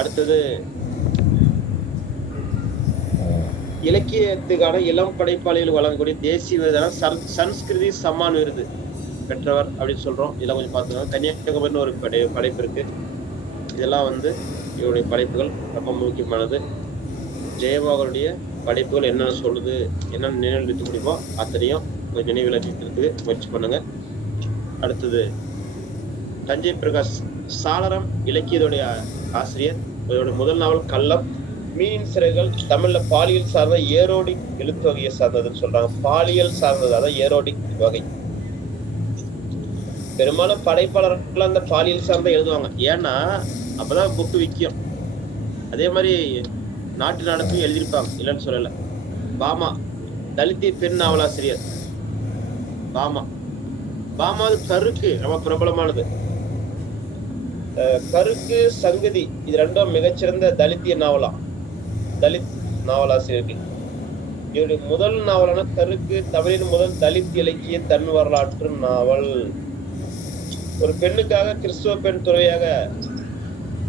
அடுத்தது இலக்கியத்துக்கான இளம் படைப்பாளிகள் வழங்கக்கூடிய தேசிய விருதான சன்ஸ்கிருதி சம்மான் விருது பெற்றவர் அப்படின்னு சொல்றோம். இதெல்லாம் கொஞ்சம் பார்த்துக்கோங்க. கன்னியாகுமரின்னு ஒரு படைப்பு இருக்கு. இதெல்லாம் இவருடைய படைப்புகள் ரொம்ப முக்கியமானது. ஜெயமோகனுடைய படைப்புகள் என்னென்ன சொல்லுது, என்னென்ன நினைவு வைத்து முடியுமோ அத்தனையும் நினைவில் வைக்கிறதுக்கு முயற்சி பண்ணுங்க. அடுத்தது தஞ்சை பிரகாஷ் சாளரம் இலக்கியத்துடைய ஆசிரியர். இதோட முதல் நாவல் கள்ளம். மீனின் சிறைகள் தமிழ்ல பாலியல் சார்ந்த ஏரோடிக் எழுத்து வகையை சார்ந்ததுன்னு சொல்றாங்க. பாலியல் சார்ந்தது, அதான் ஏரோடிக் வகை. பெரும்பாலும் படைப்பாளர்கள் அந்த பாலியல் சார்ந்த எழுதுவாங்க. ஏன்னா அப்பதான் புக்கு விற்கும். அதே மாதிரி நாட்டு நடப்பும் எழுதியிருப்பாங்க, இல்லைன்னு சொல்லல. பாமா தலித் பெண் நாவலாசிரியர். பாமா கருக்கு ரொம்ப பிரபலமானது. கருக்கு சங்கதி இது ரெண்டும் மிகச்சிறந்த தலித்திய தலித் நாவலாசிரியர்கள். இவருடைய முதல் நாவலான கருக்கு தமிழின் முதல் தலித் இலக்கிய தன் வரலாற்று நாவல். ஒரு பெண்ணுக்காக கிறிஸ்துவ பெண் துறையாக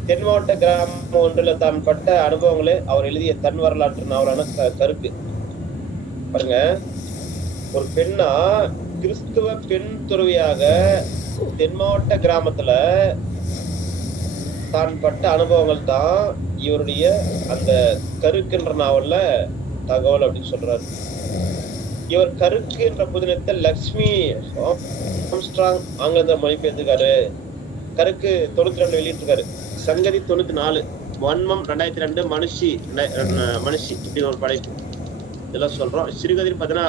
தென் மாவட்ட கிராமம் ஒன்றில் தான் பட்ட அனுபவங்களே அவர் எழுதிய தன் வரலாற்று நாவலான கருக்கு. பாருங்க, ஒரு பெண்ணா கிறிஸ்துவ பெண் துறவியாக தென் மாவட்ட கிராமத்துல தான் பட்ட அனுபவங்கள் தான் இவருடைய அந்த கருக்குன்ற நாவல்ல தகவல் அப்படின்னு சொல்றாரு. இவர் கருக்கு என்ற புதினத்தை லக்ஷ்மி ஆம்ஸ்ட்ராங் ஆங்கிலத்தை மொழிபெயர்த்துக்காரு. கருக்கு 92 வெளியிட்டிருக்காரு. சங்கதி 94, வன்மம் 2002, மனுஷி இப்படி ஒரு படைப்பு. இதெல்லாம் சொல்றோம். சிறுகதை பார்த்தீங்கன்னா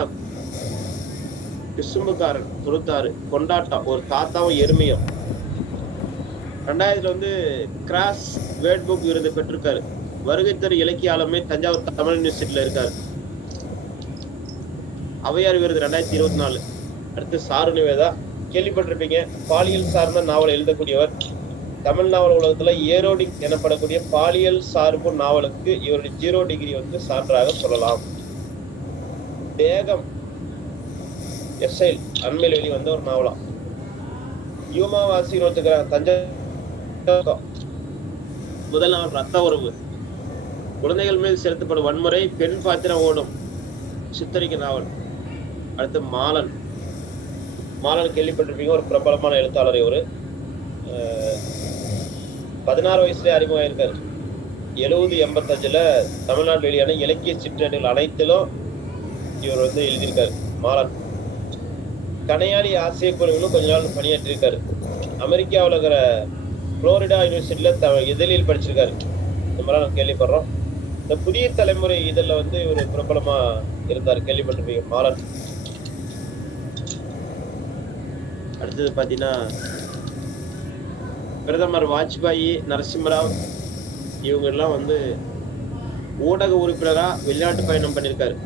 பிசும்புக்காரன் 96, கொண்டாட்டம் ஒரு தாத்தாவும் எருமையும். 2000 வந்து கிராஸ் வேர்ட் புக் விருது பெற்றிருக்காரு. வருகை தரு இலக்கிய ஆளுமை தஞ்சாவூர் தமிழ் யூனிவர்சிட்டியில இருக்காரு. அவையார் விருது 2024. அடுத்து சாரு நிவேதா, கேள்விப்பட்டிருப்பீங்க. பாலியல் சார்ந்த நாவல் எழுதக்கூடியவர். தமிழ் நாவல் உலகத்துல ஏரோடிக் எனப்படக்கூடிய பாலியல் சார்பு நாவலுக்கு இவருடைய 0 டிகிரி வந்து சான்றாக சொல்லலாம். தேகம் எஸ்ஐல் அண்மையில் வெளிவந்த ஒரு நாவலாம். யூமாவாசி ஒத்துக்கிறாங்க. தஞ்சாவூர் முதல் நாவல் ரத்த உறவு. குழந்தைகள் மீது செலுத்தப்படும் வன்முறை, பெண் பாத்திரம் ஓடும் சித்தரிக்க நாவல். அடுத்து மாலன். மாலன் கேள்விப்பட்டிருப்பீங்க, ஒரு பிரபலமான எழுத்தாளர். இவரு 16 வயசுலேயே அறிமுகமாயிருக்காரு. 70-85 தமிழ்நாடு வெளியான இலக்கிய சிற்றேடுகள் அனைத்திலும் இவர் வந்து எழுதியிருக்காரு. மாலன் கனையாளி ஆசிய குழுவிலும் கொஞ்ச நாள் பணியாற்றிருக்காரு. அமெரிக்காவில் இருக்கிற புளோரிடா யூனிவர்சிட்டியில இதழில் படிச்சிருக்காரு. இந்த மாதிரி நம்ம கேள்விப்படுறோம். இந்த புதிய தலைமுறை இதழில் வந்து இவர் பிரபலமா இருந்தார், கேள்விப்பட்டிருப்பீங்க மாலன். அடுத்தது பாத்தீங்கன்னா பிரதமர் வாஜ்பாயி, நரசிம்மராவ் இவங்க எல்லாம் வந்து ஊடக உறுப்பினரா வெளிநாட்டு பயணம் பண்ணியிருக்காரு.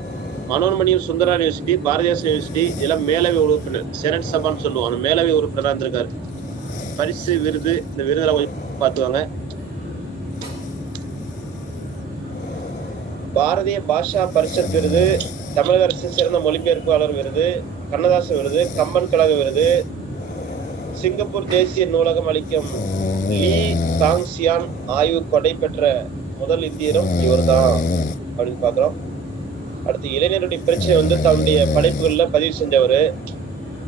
மனோன்மணியம் சுந்தரா யூனிவர்சிட்டி, பாரதிதாசன் யூனிவர்சிட்டி இதெல்லாம் மேலவை உறுப்பினர், செனட் சபான்னு சொல்லுவோம், அந்த மேலவை உறுப்பினராக இருந்திருக்காரு. பரிசு விருது, இந்த விருதெல்லாம் கொஞ்சம் பார்த்துவாங்க. பாரதிய பாஷா பரிஷத் விருது, தமிழக அரசின் சிறந்த மொழிபெயர்ப்பாளர் விருது, கண்ணதாசன் விருது, கம்பன் கழக விருது, சிங்கப்பூர் தேசிய நூலகம் அளிக்கும் லீ தாங்சியான் ஆய்வு கொடை பெற்ற முதல் இந்தியரும் இவர் தான் அப்படின்னு பாக்குறோம். அடுத்து இளைஞருடைய பிரச்சனை வந்து தன்னுடைய படைப்புகள்ல பதிவு செஞ்சவர்.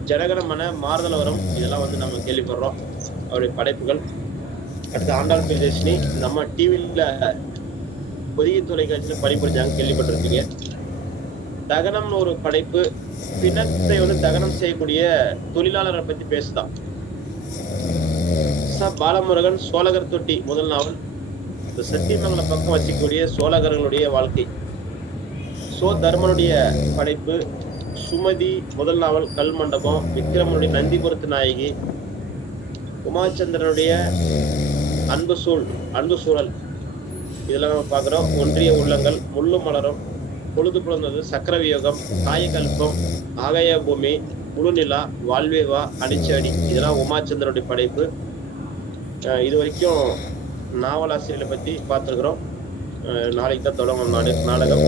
ஜனகணமன, மாறுதல் வரும் இதெல்லாம் வந்து நம்ம கேள்விப்படுறோம் அவருடைய படைப்புகள். அடுத்து ஆண்டாள் பிரியதர்ஷினி, நம்ம டிவியில புதிய தொலைக்காட்சியில பணிபுரிஞ்சாங்க, கேள்விப்பட்டிருப்பீங்க. தகனம்னு ஒரு படைப்பு, பிணத்தை வந்து தகனம் செய்யக்கூடிய தொழிலாளரை பத்தி பேசுதான். பாலமுருகன், சோழகர் தொட்டி முதல் நாவல். இந்த சத்தியமங்கலம் பக்கம் வசிக்கக்கூடிய சோழகர்களுடைய வாழ்க்கை. தர்மனுடைய படைப்பு. சுமதி முதல் நாவல், கல் மண்டபம். விக்ரமனுடைய நந்திபுரத்து நாயகி. உமாச்சந்திரனுடைய அன்பு சூழல் இதெல்லாம் நம்ம பார்க்குறோம். ஒன்றிய உள்ளங்கள், முள்ளும் மலரும், பொழுது புலர்ந்தது, சக்கரவியோகம், காயகல்பம், ஆகாய பூமி, முழுநிலா, வாழ்வேவா, அடிச்சடி இதெல்லாம் உமாச்சந்திரனுடைய படைப்பு. இது வரைக்கும் நாவலாசிரியர்களை பற்றி பார்த்துருக்குறோம். நாளைக்கு தான் தொடங்கும் நாடகம்.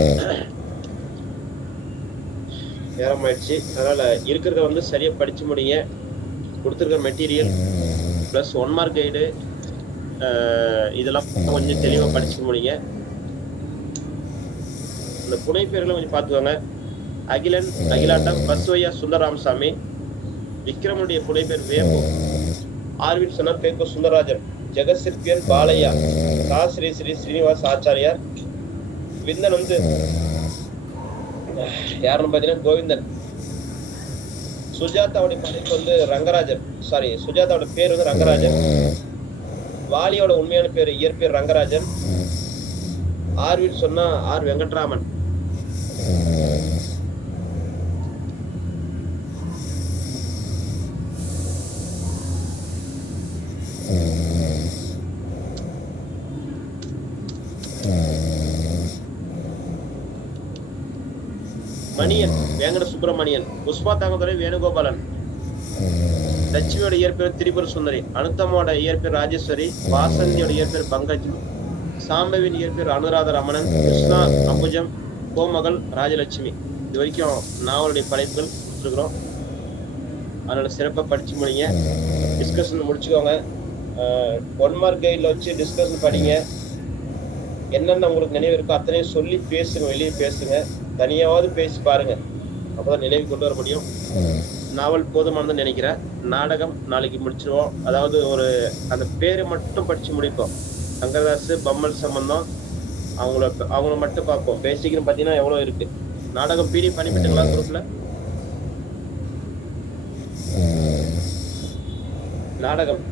நேரமாயிடுச்சு, அதனால இருக்கிறத வந்து சரியா படிச்சு முடிங்க. கொடுத்துருக்க மெட்டீரியல் ப்ளஸ் 1 மார்க் கைடு இதெல்லாம் கொஞ்சம் தெளிவா படிச்சு முடிங்க. இந்த புனை பேர்களை கொஞ்சம் பார்த்துக்கோங்க. அகிலன், அகிலாட்டம், பசுவையா சுந்தரராமசாமி. விக்ரமனுடைய புனை பேர் வேம்பு. ஆர்வின் சொன்னார் பேக்கோ சுந்தரராஜன். ஜெகசிற்பியன் பாலையா. ஸ்ரீ ஸ்ரீனிவாஸ் ஆச்சாரியார். விந்தன் வந்து யாருன்னு பாத்தீங்கன்னா கோவிந்தன். சுஜாதாவுடைய படைப்பு வந்து ரங்கராஜன். சுஜாதாவோட பேர் வந்து ரங்கராஜன். வாலியோட உண்மையான பேர் இயற்பேர் ரங்கராஜன். ஆர்வின் சொன்னா ஆர் வெங்கட்ராமன். மணியன், வேங்கட சுப்பிரமணியன். புஷ்பா தாங்கதுரை, வேணுகோபாலன். லட்சுமியோட இயற்பேர் திரிபுர சுந்தரி. அனுத்தமோட இயற்பேர் ராஜேஸ்வரி. வாசந்தியோட இயற்பேர் பங்கஜம். சாம்பவின் இயற்பேர் அனுராத ரமணன். கிருஷ்ணா அம்புஜம், கோமகள், ராஜலட்சுமி. இது வரைக்கும் நாவலுடைய படைப்புகள் கொடுத்துருக்குறோம். அதனால சிறப்பாக படிச்சு முடிங்க. டிஸ்கஷன் முடிச்சுக்கோங்க. 1 மார்க் கைடில் வச்சு டிஸ்கஷன் படிங்க. என்னென்ன உங்களுக்கு நினைவு இருக்கோ அத்தனையும் சொல்லி பேசுங்க, வெளியே பேசுங்க. தனியாவது பேசி பாருங்க, அப்பதான் நினைவு கொண்டு வர முடியும். நாவல் போதுமானதுன்னு நினைக்கிறேன். நாடகம் நாளைக்கு முடிச்சிருவோம். அதாவது அந்த பேரை மட்டும் படிச்சு முடிப்போம். சங்கரதாஸ், பம்மல் சம்பந்தம் அவங்கள மட்டும் பார்ப்போம். பேசிக்னு பார்த்தீங்கன்னா எவ்வளோ இருக்கு. நாடகம் பிடிஎஃப் பண்ணிவிட்டுங்களா குரூப்ல? நாடகம்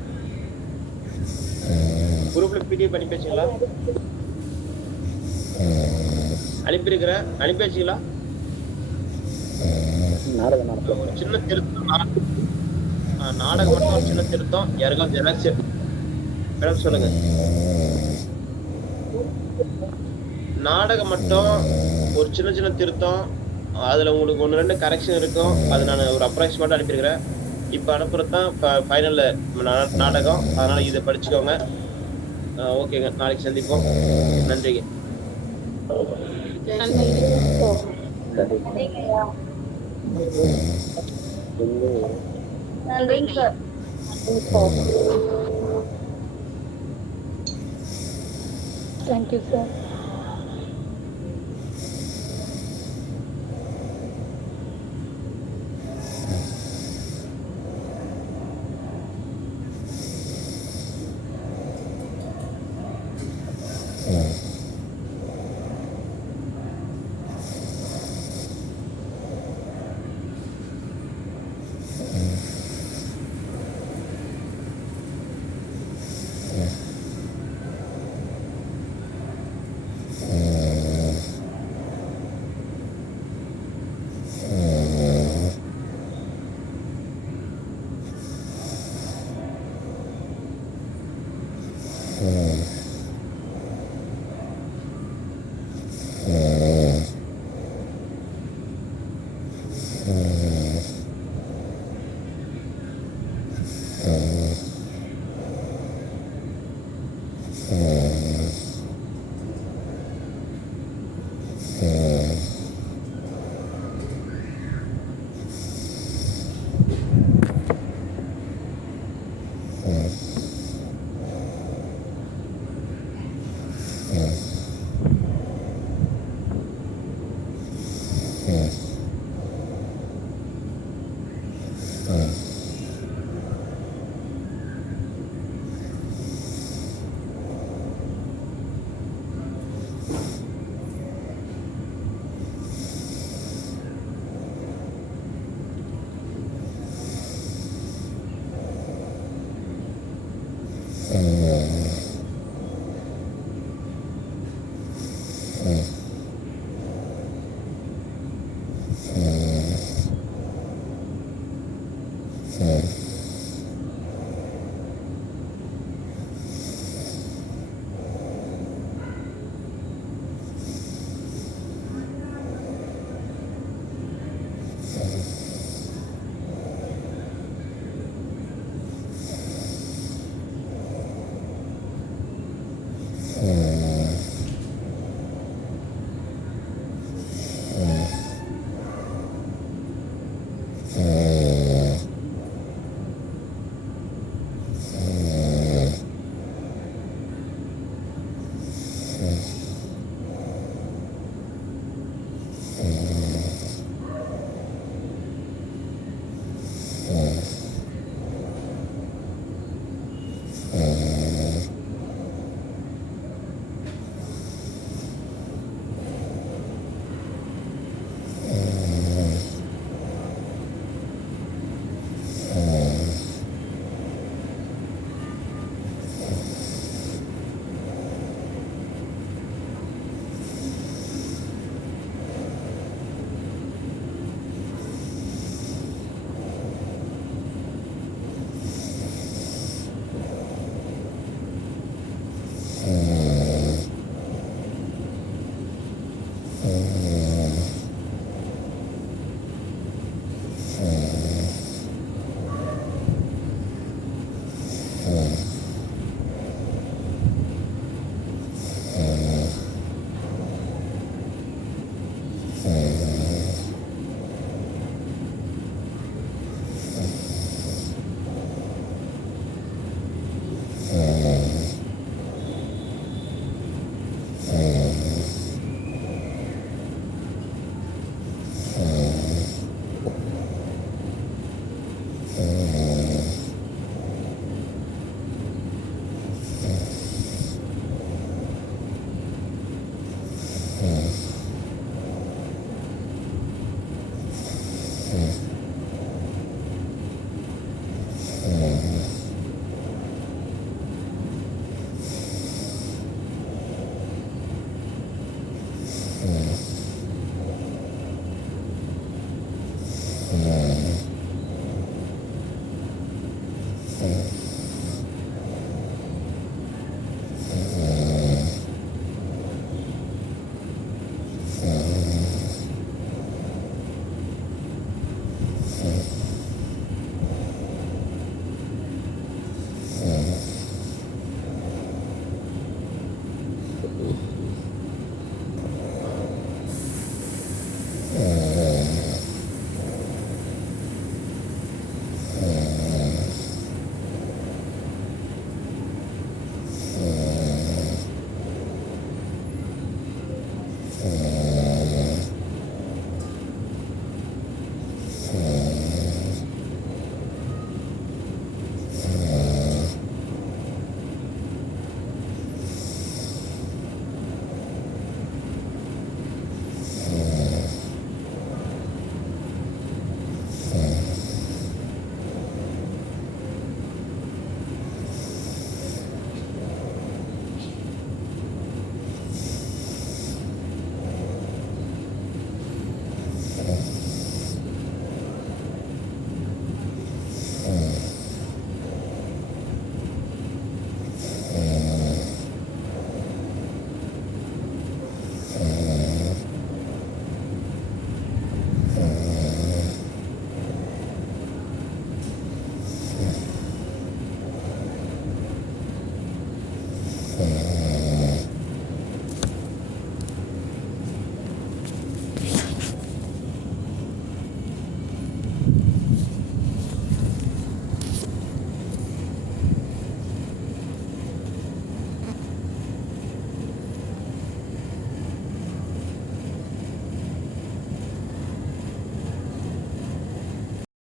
குரூப்ல பிடிஎஃப் பண்ணி பேசுங்களா? அனுப்பி வச்சீங்களா? நாடகம் நடத்த ஒரு சின்ன திருத்தம் நாடகம் மட்டும் ஒரு சின்ன திருத்தம். யாருக்கும் ஜெராக்ஸ் மேடம் சொல்லுங்க. நாடகம் மட்டும் ஒரு சின்ன சின்ன திருத்தம். அதுல உங்களுக்கு 1-2 கரெக்ஷன் இருக்கும். அது நான் ஒரு அப்ராக்சிமேட்டா அனுப்பியிருக்கிறேன். இப்ப அனுப்புறது தான் ஃபைனல் நாடகம். அதனால இதை படிச்சுக்கோங்க. ஓகேங்க, நாளைக்கு சந்திப்போம். நன்றிங்க. நன்றிங்க சார். Thank you sir. ம்